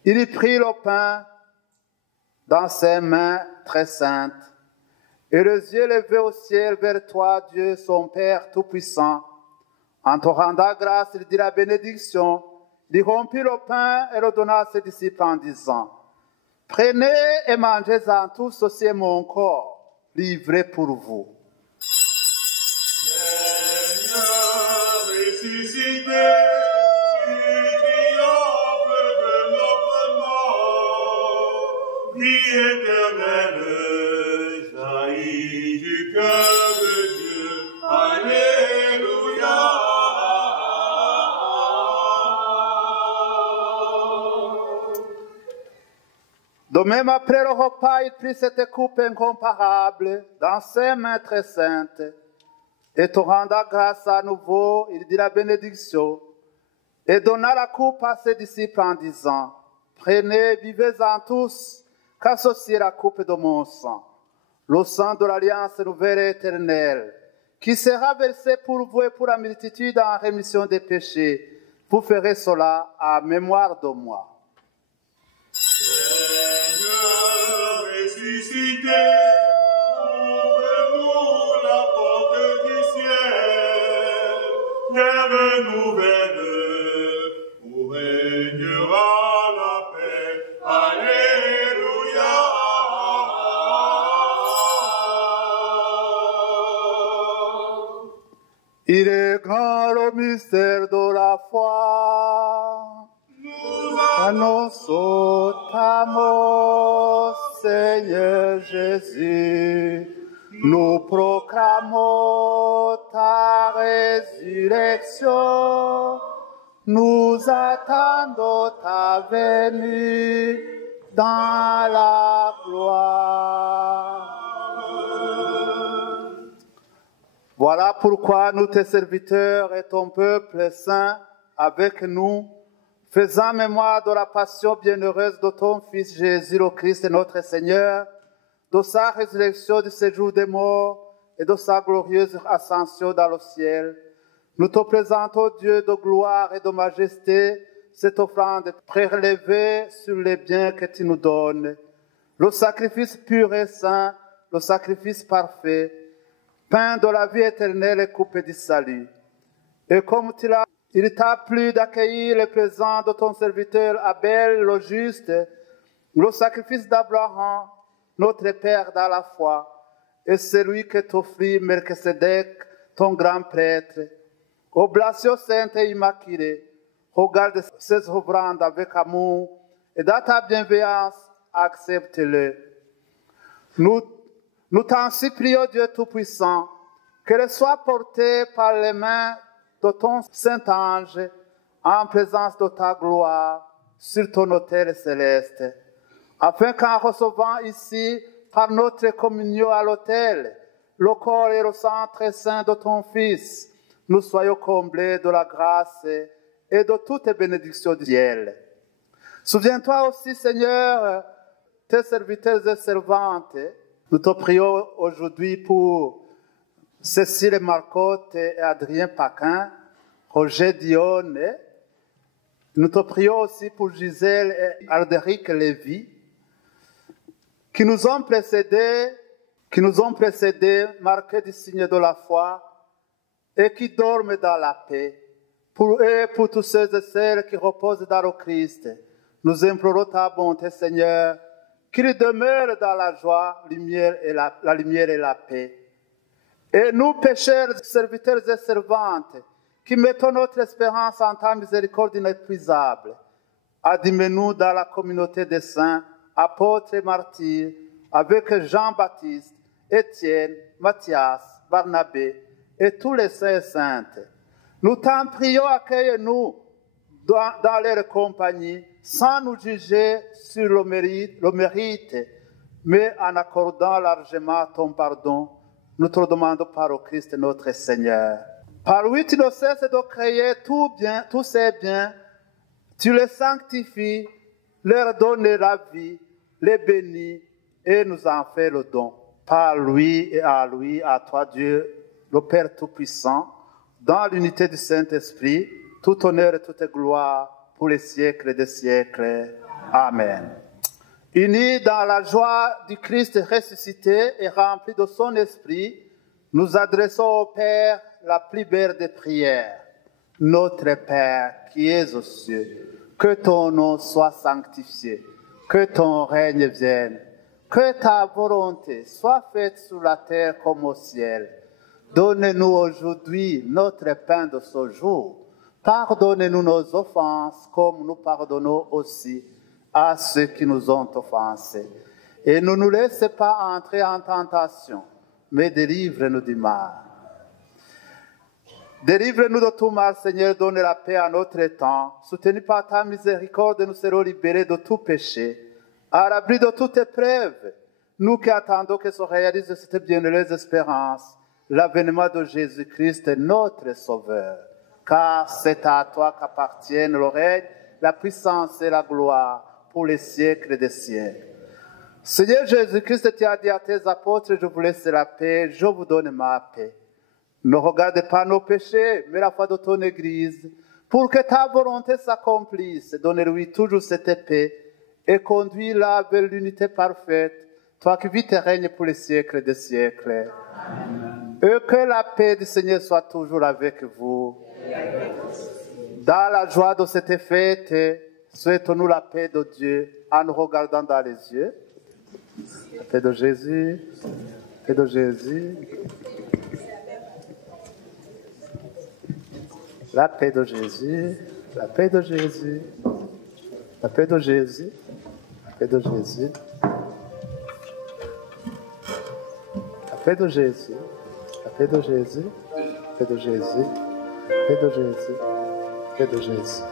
il y prit le pain dans ses mains très saintes et les yeux levés au ciel vers toi, Dieu, son Père Tout-Puissant. En te rendant grâce, il dit la bénédiction, il rompit le pain et le donna à ses disciples en disant: prenez et mangez-en tous, ceci est mon corps, livré pour vous. Seigneur ressuscité, tu triomphes de notre mort, vie éternelle jaillit du cœur de Dieu. Alléluia. De même, après le repas, il prit cette coupe incomparable dans ses mains très saintes, et te rendant grâce à nouveau, il dit la bénédiction, et donna la coupe à ses disciples en disant: prenez, buvez-en tous, car ceci est la coupe de mon sang, le sang de l'alliance nouvelle et éternelle, qui sera versé pour vous et pour la multitude en rémission des péchés. Vous ferez cela à mémoire de moi. Seigneur ressuscité, ouvre-nous la porte du ciel, terre nouvelle, où régnera la paix. Alléluia. Il est grand le mystère de la foi. Annonçons ta mort, Seigneur Jésus. Nous proclamons ta résurrection. résurrection, nous attendons ta venue dans la gloire. Voilà pourquoi nous, tes serviteurs et ton peuple saint, avec nous, faisant mémoire de la passion bienheureuse de ton Fils Jésus le Christ, notre Seigneur, de sa résurrection du séjour des morts et de sa glorieuse ascension dans le ciel, nous te présentons, Dieu de gloire et de majesté, cette offrande prélevée sur les biens que tu nous donnes, le sacrifice pur et saint, le sacrifice parfait, pain de la vie éternelle et coupe du salut. Et comme il t'a plu d'accueillir les présents de ton serviteur Abel, le juste, le sacrifice d'Abraham, notre Père dans la foi, et celui que t'offrit Melchisedec, ton grand prêtre. Oblation sainte et immaculée, regarde ces offrandes avec amour, et dans ta bienveillance, accepte-le. Nous t'en supplions, Dieu Tout-Puissant, qu'elle soit portée par les mains de ton Saint-Ange en présence de ta gloire sur ton autel céleste, afin qu'en recevant ici, par notre communion à l'autel, le corps et le sang très saint de ton Fils, nous soyons comblés de la grâce et de toutes les bénédictions du ciel. Souviens-toi aussi, Seigneur, tes serviteurs et servantes. Nous te prions aujourd'hui pour Cécile Marcotte et Adrien Paquin, Roger Dionne. Nous te prions aussi pour Gisèle et Ardéric Lévy, qui nous ont précédés, marqués du signe de la foi, et qui dorment dans la paix. Pour eux et pour tous ceux et celles qui reposent dans le Christ, nous implorons ta bonté, Seigneur, qu'ils demeurent dans la joie, la lumière et la paix. Et nous, pécheurs, serviteurs et servantes, qui mettons notre espérance en ta miséricorde inépuisable, admets-nous dans la communauté des saints, apôtres et martyrs, avec Jean-Baptiste, Étienne, Matthias, Barnabé et tous les saints et saintes. Nous t'en prions, accueille-nous dans leur compagnie, sans nous juger sur le mérite, mais en accordant largement ton pardon. Nous te le demandons par le Christ notre Seigneur. Par lui, tu ne cesses de créer tous ces biens, tu les sanctifies, leur donnes la vie, les bénis, et nous en fais le don. Par lui, à toi, Dieu, le Père Tout-Puissant, dans l'unité du Saint-Esprit, tout honneur et toute gloire pour les siècles des siècles. Amen. Unis dans la joie du Christ ressuscité et remplis de son esprit, nous adressons au Père la plus belle des prières. Notre Père qui es aux cieux, que ton nom soit sanctifié, que ton règne vienne, que ta volonté soit faite sur la terre comme au ciel. Donne-nous aujourd'hui notre pain de ce jour. Pardonne-nous nos offenses comme nous pardonnons aussi à ceux qui nous ont offensés. Et ne nous laisse pas entrer en tentation, mais délivre-nous du mal. Délivre-nous de tout mal, Seigneur, donne la paix à notre temps. Soutenus par ta miséricorde, nous serons libérés de tout péché, à l'abri de toute épreuve. Nous qui attendons que se réalise cette bienheureuse espérance, l'avènement de Jésus-Christ, notre Sauveur. Car c'est à toi qu'appartiennent le règne, la puissance et la gloire pour les siècles des siècles. Seigneur Jésus-Christ, tu as dit à tes apôtres, je vous laisse la paix, je vous donne ma paix. Ne regarde pas nos péchés, mais la foi de ton Église, pour que ta volonté s'accomplisse. Donne-lui toujours cette paix et conduis-la vers l'unité parfaite, toi qui vis et règnes pour les siècles des siècles. Amen. Et que la paix du Seigneur soit toujours avec vous. Dans la joie de cette fête, souhaitons-nous la paix de Dieu en nous regardant dans les yeux. La paix de Jésus, la paix de Jésus. La paix de Jésus, la paix de Jésus, la paix de Jésus, la paix de Jésus, la paix de Jésus, la paix de Jésus, la paix de Jésus, Paix de Jésus. Paix de Jésus.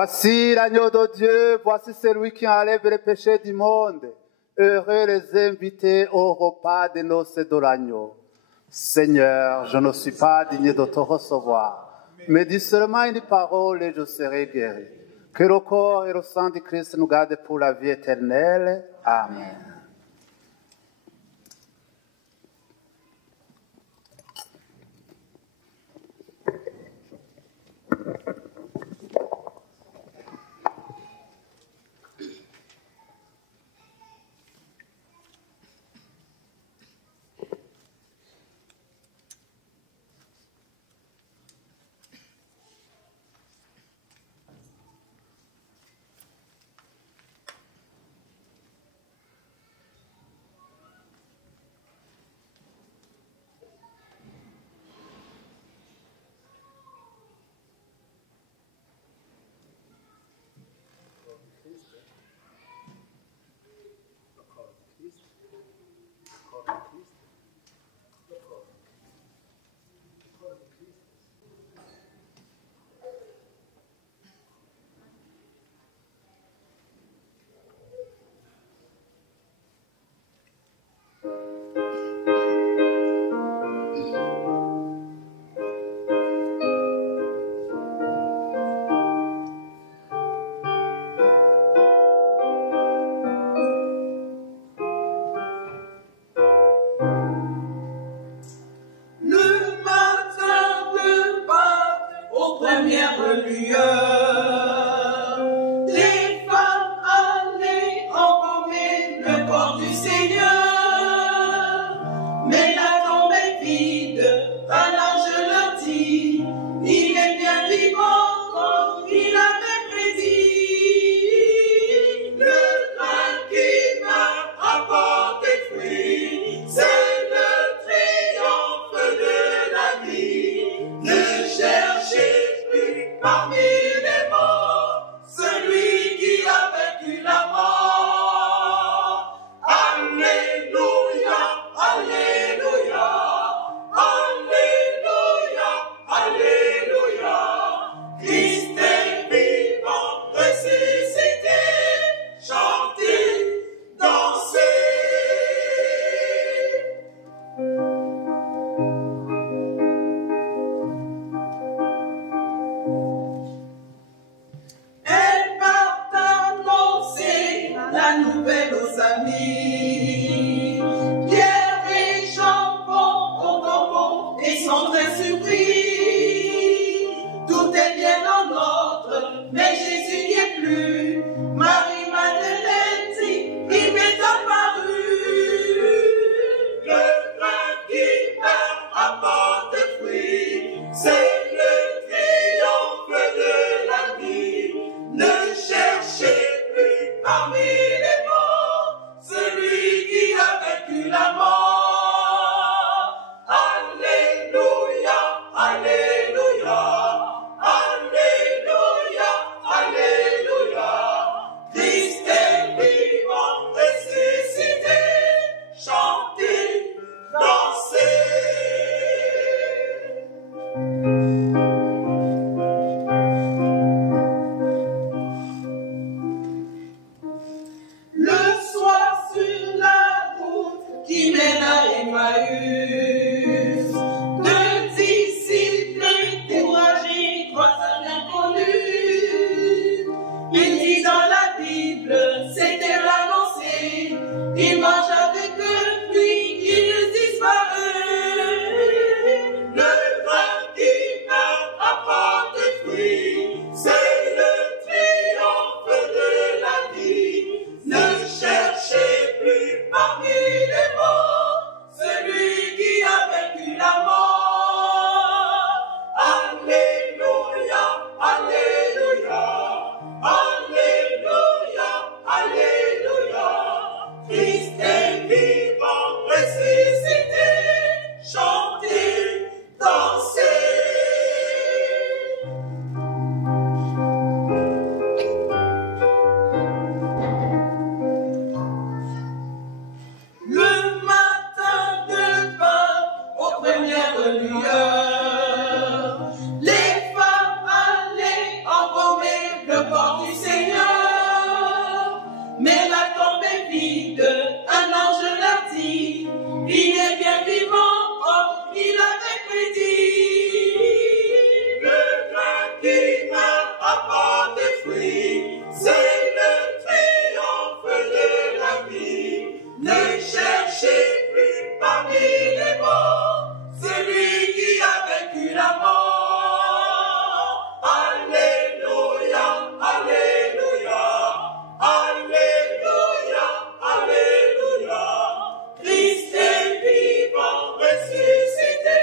Voici l'agneau de Dieu, voici celui qui enlève les péchés du monde. Heureux les invités au repas des noces de l'agneau. Seigneur, je ne suis pas digne de te recevoir, mais dis seulement une parole et je serai guéri. Que le corps et le sang de Christ nous gardent pour la vie éternelle. Amen. Parmi les morts, Il mange avec eux, puis il disparaît. Le vin qui meurt apporte fruit, c'est le triomphe de la vie. Ne cherchez plus parmi les morts celui qui a vaincu la mort. Alléluia, alléluia, alléluia, alléluia. Christ est vivant, ressuscité, chantez, dansez. Le matin de Pâques, aux premières lueurs, les femmes allaient embaumer le corps du Seigneur. Mais la tombe est vide, un ange leur dit, il est bien vivant comme il avait prédit. Le grain qui meurt apporte des fruits, c'est le triomphe de la vie. Ne cherchez plus parmi les morts celui qui a vaincu la mort. Alléluia, alléluia, alléluia, alléluia. Christ est vivant, ressuscité,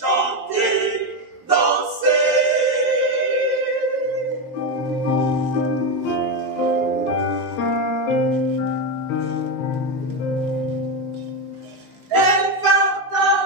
chantez, dansez. Elle va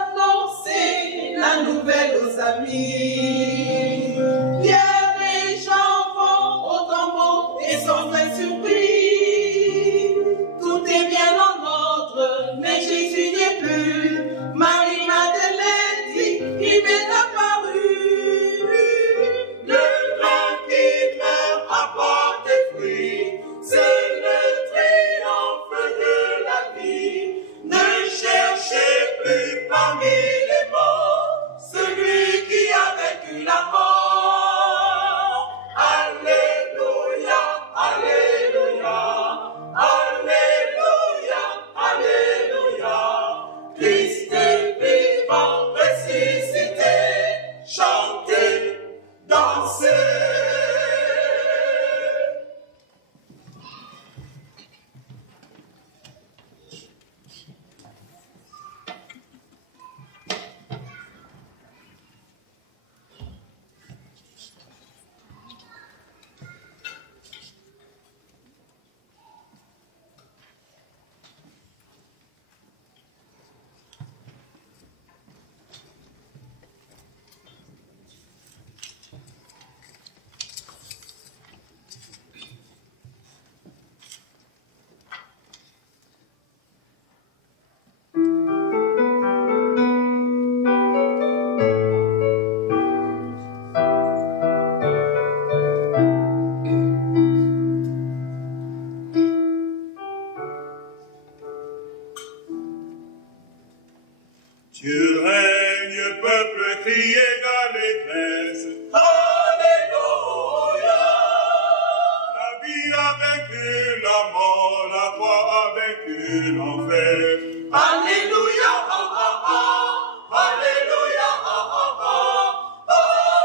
annoncer la nouvelle aux amis. Pierre et Jean vont au tombeau et sont très surpris. Tout est bien en ordre, mais Jésus n'y est plus. Marie-Madeleine dit, il m'est apparu. Le grain qui meurt apporte des fruits, c'est le triomphe de la vie. Ne cherchez plus parmi les morts celui qui a vaincu la mort. Alléluia, alléluia, alléluia, alléluia. Christ est vivant, ressuscité, chantez, dansez. Tu règnes, peuple, criez d'allégresse. Alléluia. La vie a vaincu la mort, la foi a vaincu l'enfer. Alléluia, ah, ah, ah. Alléluia, ah, ah, ah.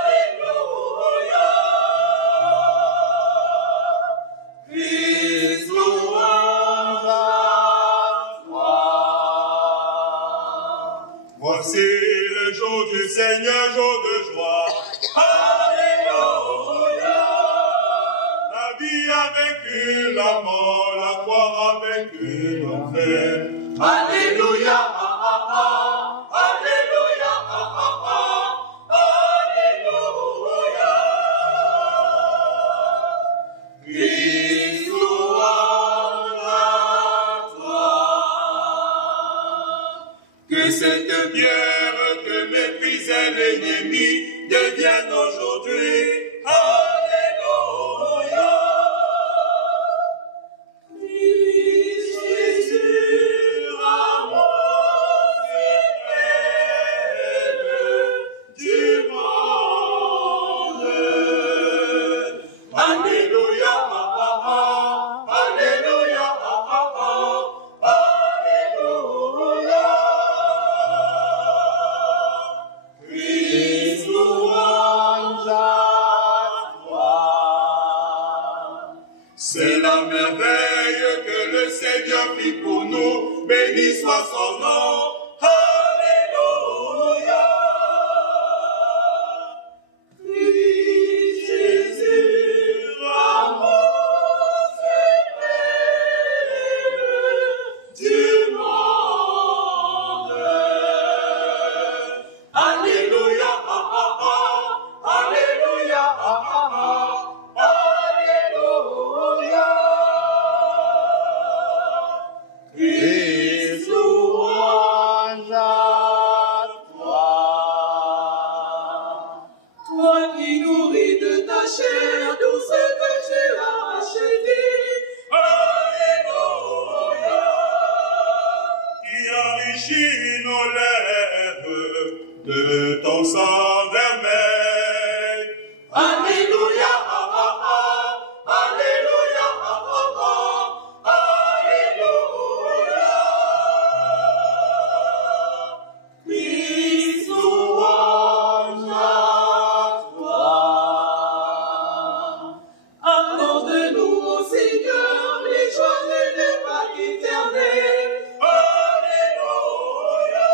Alléluia. Christ, louange à toi. Voici le jour du Seigneur, jour de joie. Alléluia. La vie a vaincu la mort, la foi a vaincu l'enfer. Alléluia, ah, ah, ah. Alléluia, ah, ah, ah. Alléluia. Christ, louange à toi. Que cette pierre que méprisait l'ennemi devienne aujourd'hui. Alléluia. Christ Jésus, amour suprême du monde. Alléluia, ah, ah, ah. Alléluia, ah, ah, ah. Seigneur fit pour nous, béni soit son nom. Alléluia. Christ Jésus, amour suprême du monde. Alléluia, alléluia, alléluia. Christ, louange à toi. Toi qui nourris de ta chair tout ce que tu as acheté. Alléluia. Qui enrichit nos lèvres de ton sang vermeil. Alléluia. Alléluia. Alléluia. Christ, louange à toi. Accorde-nous, ô Seigneur, les joies de l'époque éternelle. Alléluia.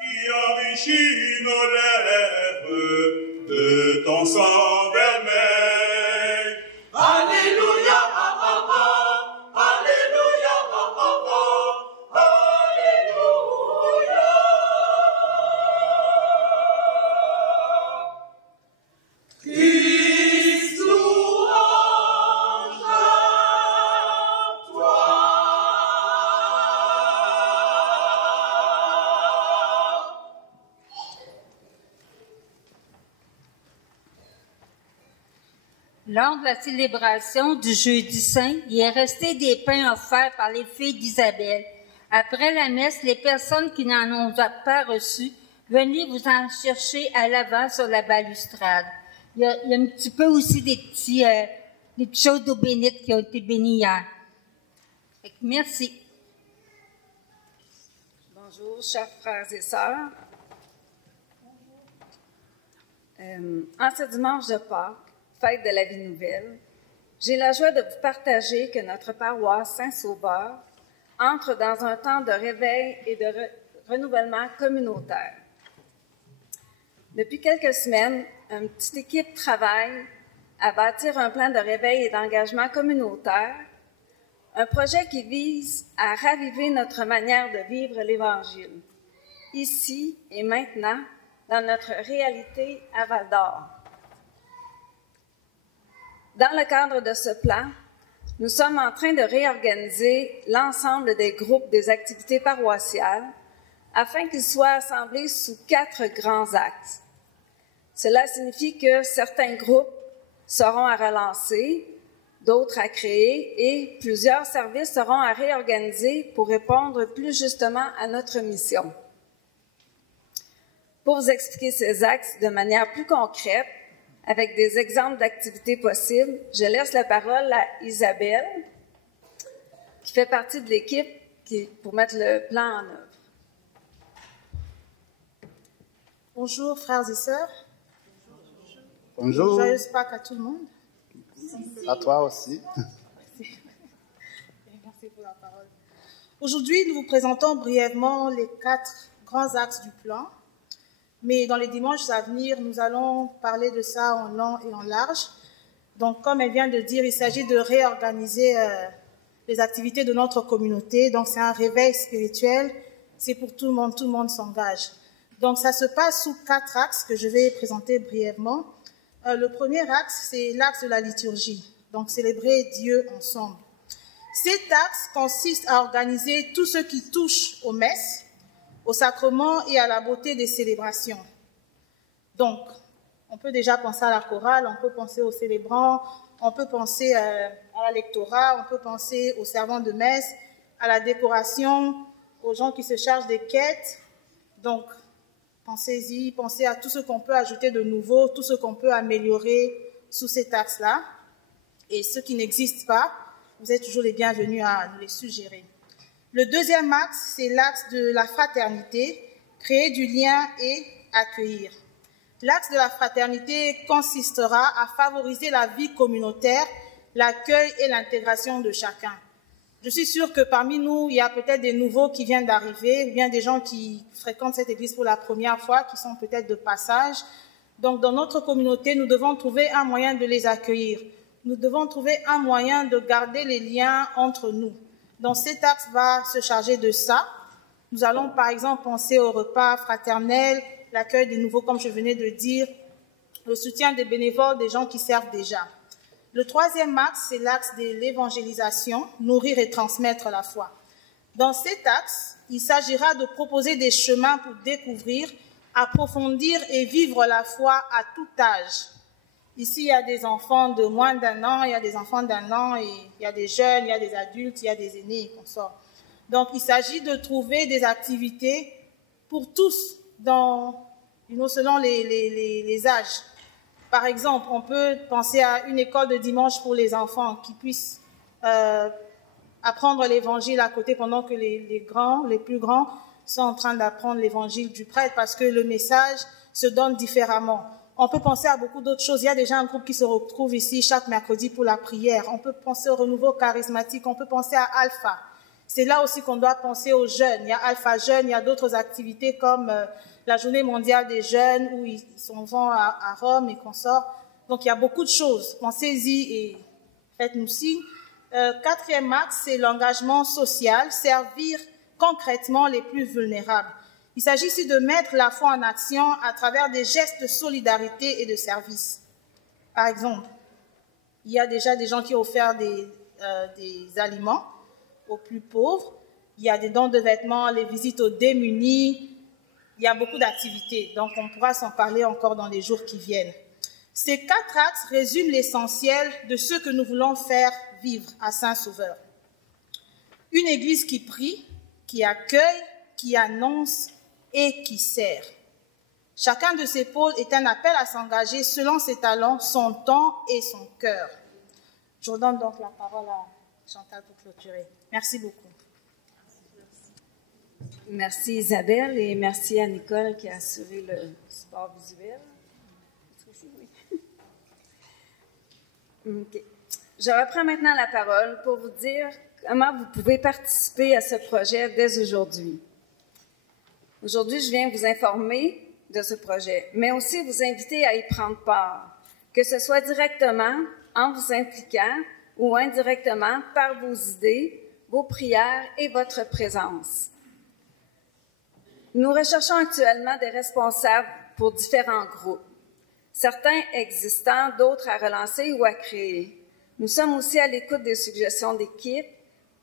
Qui enrichit nos lèvres de ton sang vermeil. Alléluia. Alléluia. Alléluia. Christ, louange à toi. Lors de la célébration du Jeudi Saint, il est resté des pains offerts par les filles d'Isabelle. Après la messe, les personnes qui n'en ont pas reçu, venez vous en chercher à l'avant sur la balustrade. Il y a un petit peu aussi des petites choses d'eau bénite qui ont été bénies hier. Fait que merci. Bonjour, chers frères et sœurs. En ce dimanche de Pâques, fête de la vie nouvelle, j'ai la joie de vous partager que notre paroisse Saint-Sauveur entre dans un temps de réveil et de renouvellement communautaire. Depuis quelques semaines, une petite équipe travaille à bâtir un plan de réveil et d'engagement communautaire, un projet qui vise à raviver notre manière de vivre l'Évangile, ici et maintenant, dans notre réalité à Val-d'Or. Dans le cadre de ce plan, nous sommes en train de réorganiser l'ensemble des groupes des activités paroissiales afin qu'ils soient assemblés sous 4 grands axes. Cela signifie que certains groupes seront à relancer, d'autres à créer et plusieurs services seront à réorganiser pour répondre plus justement à notre mission. Pour vous expliquer ces axes de manière plus concrète, avec des exemples d'activités possibles, je laisse la parole à Isabelle, qui fait partie de l'équipe pour mettre le plan en œuvre. Bonjour frères et sœurs. Bonjour. Joyeuse Pâques à tout le monde. À toi aussi. Merci pour la parole. Aujourd'hui, nous vous présentons brièvement les 4 grands axes du plan. Mais dans les dimanches à venir, nous allons parler de ça en long et en large. Donc, comme elle vient de dire, il s'agit de réorganiser les activités de notre communauté. Donc, c'est un réveil spirituel. C'est pour tout le monde s'engage. Donc, ça se passe sous 4 axes que je vais présenter brièvement. Le premier axe, c'est l'axe de la liturgie. Donc, célébrer Dieu ensemble. Cet axe consiste à organiser tout ce qui touche aux messes, au sacrement et à la beauté des célébrations. Donc, on peut déjà penser à la chorale, on peut penser aux célébrants, on peut penser à la lectorat, on peut penser aux servants de messe, à la décoration, aux gens qui se chargent des quêtes. Donc, pensez-y, pensez à tout ce qu'on peut ajouter de nouveau, tout ce qu'on peut améliorer sous cet axe-là. Et ceux qui n'existent pas, vous êtes toujours les bienvenus à nous les suggérer. Le deuxième axe, c'est l'axe de la fraternité, créer du lien et accueillir. L'axe de la fraternité consistera à favoriser la vie communautaire, l'accueil et l'intégration de chacun. Je suis sûre que parmi nous, il y a peut-être des nouveaux qui viennent d'arriver, ou bien des gens qui fréquentent cette église pour la première fois, qui sont peut-être de passage. Donc, dans notre communauté, nous devons trouver un moyen de les accueillir. Nous devons trouver un moyen de garder les liens entre nous. Donc, cet axe va se charger de ça. Nous allons, par exemple, penser au repas fraternel, l'accueil des nouveaux, comme je venais de dire, le soutien des bénévoles, des gens qui servent déjà. Le troisième axe, c'est l'axe de l'évangélisation, nourrir et transmettre la foi. Dans cet axe, il s'agira de proposer des chemins pour découvrir, approfondir et vivre la foi à tout âge. Ici, il y a des enfants de moins d'1 an, il y a des enfants d'1 an, et il y a des jeunes, il y a des adultes, il y a des aînés et consorts. Donc, il s'agit de trouver des activités pour tous, selon les âges. Par exemple, on peut penser à une école de dimanche pour les enfants qui puissent apprendre l'évangile à côté pendant que les plus grands sont en train d'apprendre l'évangile du prêtre parce que le message se donne différemment. On peut penser à beaucoup d'autres choses. Il y a déjà un groupe qui se retrouve ici chaque mercredi pour la prière. On peut penser au renouveau charismatique. On peut penser à Alpha. C'est là aussi qu'on doit penser aux jeunes. Il y a Alpha Jeunes, il y a d'autres activités comme la journée mondiale des jeunes où ils vont à Rome et consorts. Donc, il y a beaucoup de choses. Pensez-y et faites-nous signe. Quatrième axe, c'est l'engagement social, servir concrètement les plus vulnérables. Il s'agit ici de mettre la foi en action à travers des gestes de solidarité et de service. Par exemple, il y a déjà des gens qui ont offert des aliments aux plus pauvres. Il y a des dons de vêtements, les visites aux démunis. Il y a beaucoup d'activités, donc on pourra s'en parler encore dans les jours qui viennent. Ces 4 axes résument l'essentiel de ce que nous voulons faire vivre à Saint-Sauveur. Une église qui prie, qui accueille, qui annonce et qui sert. Chacun de ces pôles est un appel à s'engager selon ses talents, son temps et son cœur. Je redonne donc la parole à Chantal pour clôturer. Merci beaucoup. Merci Isabelle et merci à Nicole qui a assuré le support visuel. Okay. Je reprends maintenant la parole pour vous dire comment vous pouvez participer à ce projet dès aujourd'hui. Aujourd'hui, je viens vous informer de ce projet, mais aussi vous inviter à y prendre part, que ce soit directement en vous impliquant ou indirectement par vos idées, vos prières et votre présence. Nous recherchons actuellement des responsables pour différents groupes, certains existants, d'autres à relancer ou à créer. Nous sommes aussi à l'écoute des suggestions d'équipes,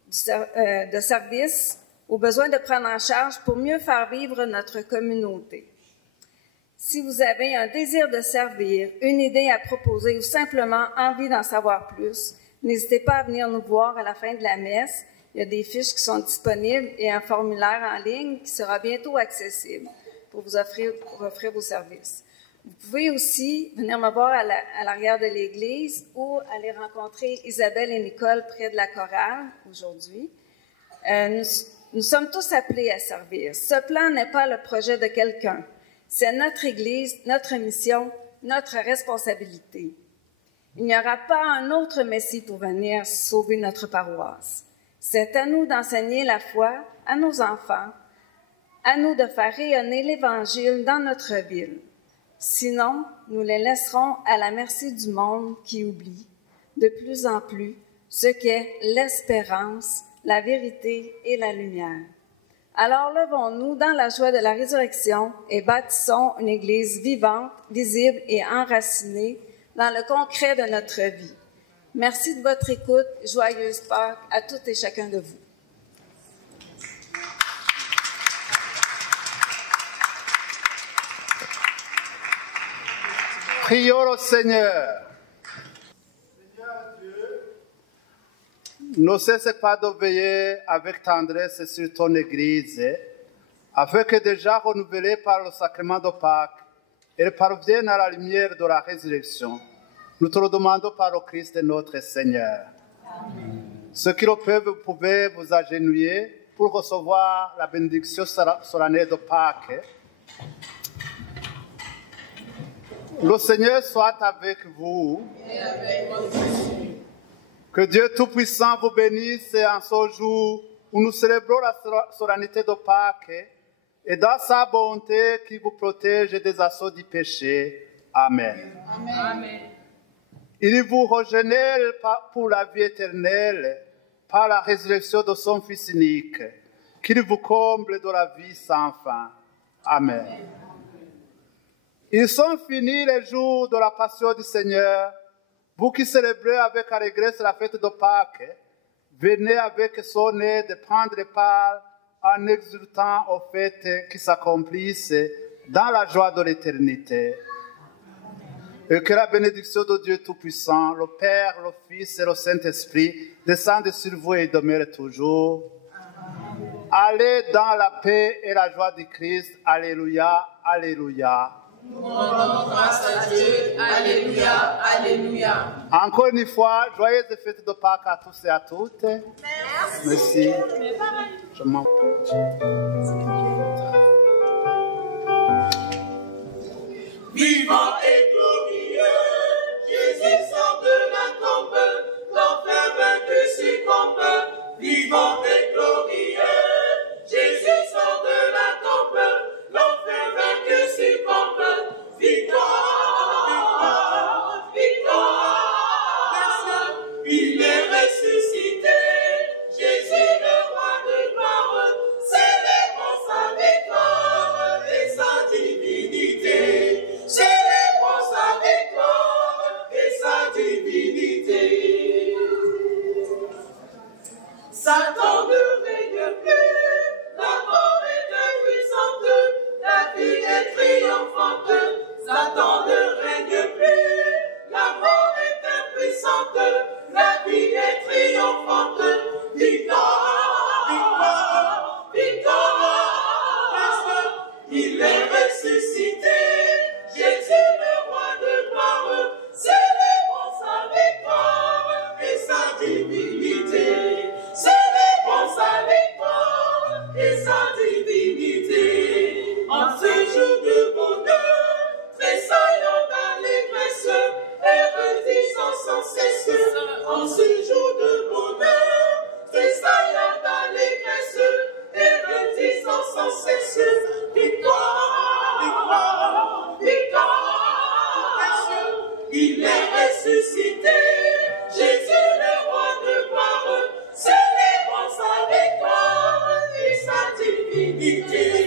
de services, au besoin de prendre en charge pour mieux faire vivre notre communauté. Si vous avez un désir de servir, une idée à proposer ou simplement envie d'en savoir plus, n'hésitez pas à venir nous voir à la fin de la messe. Il y a des fiches qui sont disponibles et un formulaire en ligne qui sera bientôt accessible pour vous offrir vos services. Vous pouvez aussi venir me voir à l'arrière de l'église ou aller rencontrer Isabelle et Nicole près de la chorale aujourd'hui. Nous sommes tous appelés à servir. Ce plan n'est pas le projet de quelqu'un. C'est notre Église, notre mission, notre responsabilité. Il n'y aura pas un autre Messie pour venir sauver notre paroisse. C'est à nous d'enseigner la foi à nos enfants, à nous de faire rayonner l'Évangile dans notre ville. Sinon, nous les laisserons à la merci du monde qui oublie de plus en plus ce qu'est l'espérance, la vérité et la lumière. Alors levons-nous dans la joie de la résurrection et bâtissons une Église vivante, visible et enracinée dans le concret de notre vie. Merci de votre écoute. Joyeuse Pâques à toutes et chacun de vous. Prions au Seigneur. Ne cesse pas de veiller avec tendresse sur ton Église, afin que déjà renouvelée par le sacrement de Pâques, elle parvienne à la lumière de la résurrection. Nous te le demandons par le Christ notre Seigneur. Amen. Ceux qui le peuvent, vous pouvez vous agenouiller pour recevoir la bénédiction solennelle de Pâques. Le Seigneur soit avec vous. Et avec vous. Que Dieu Tout-Puissant vous bénisse en ce jour où nous célébrons la solennité de Pâques et dans sa bonté qui vous protège des assauts du péché. Amen. Amen. Il vous régénère pour la vie éternelle par la résurrection de son Fils unique, qu'il vous comble de la vie sans fin. Amen. Ils sont finis les jours de la passion du Seigneur. Vous qui célébrez avec allégresse la fête de Pâques, venez avec son aide prendre part en exultant aux fêtes qui s'accomplissent dans la joie de l'éternité. Et que la bénédiction de Dieu Tout-Puissant, le Père, le Fils et le Saint-Esprit descendent sur vous et demeurent toujours. Allez dans la paix et la joie du Christ. Alléluia, alléluia. Nous rendons grâce à Dieu. Alléluia, alléluia. Encore une fois, joyeuses fêtes de Pâques à tous et à toutes. Merci. Je m'en Vivant et glorieux, Jésus sort de la tombe, l'enfer vaincu succombe. Vivant et glorieux, Jésus sort de la tombe, l'enfer vaincu succombe. Victoire, victoire, victoire. Il est ressuscité, Jésus le roi de gloire. Célébrons sa victoire et sa divinité. Célébrons sa victoire et sa divinité. Satan ne règne plus, la mort est impuissante, la vie est triomphante. Satan ne règne plus, la mort est impuissante, la vie est triomphante. Victoire, victoire, victoire. Il est ressuscité, Jésus le roi de gloire. Célébrons sa victoire et sa divinité. Célébrons sa victoire et sa divinité. En ce jour de bonheur, tressaillons d'allégresse et redisons sans cesse. En ce jour de bonheur, tressaillons d'allégresse et redisons sans cesse. Victoire, victoire, victoire. Il est ressuscité, Jésus le roi de gloire. Célébrons sa victoire et sa divinité.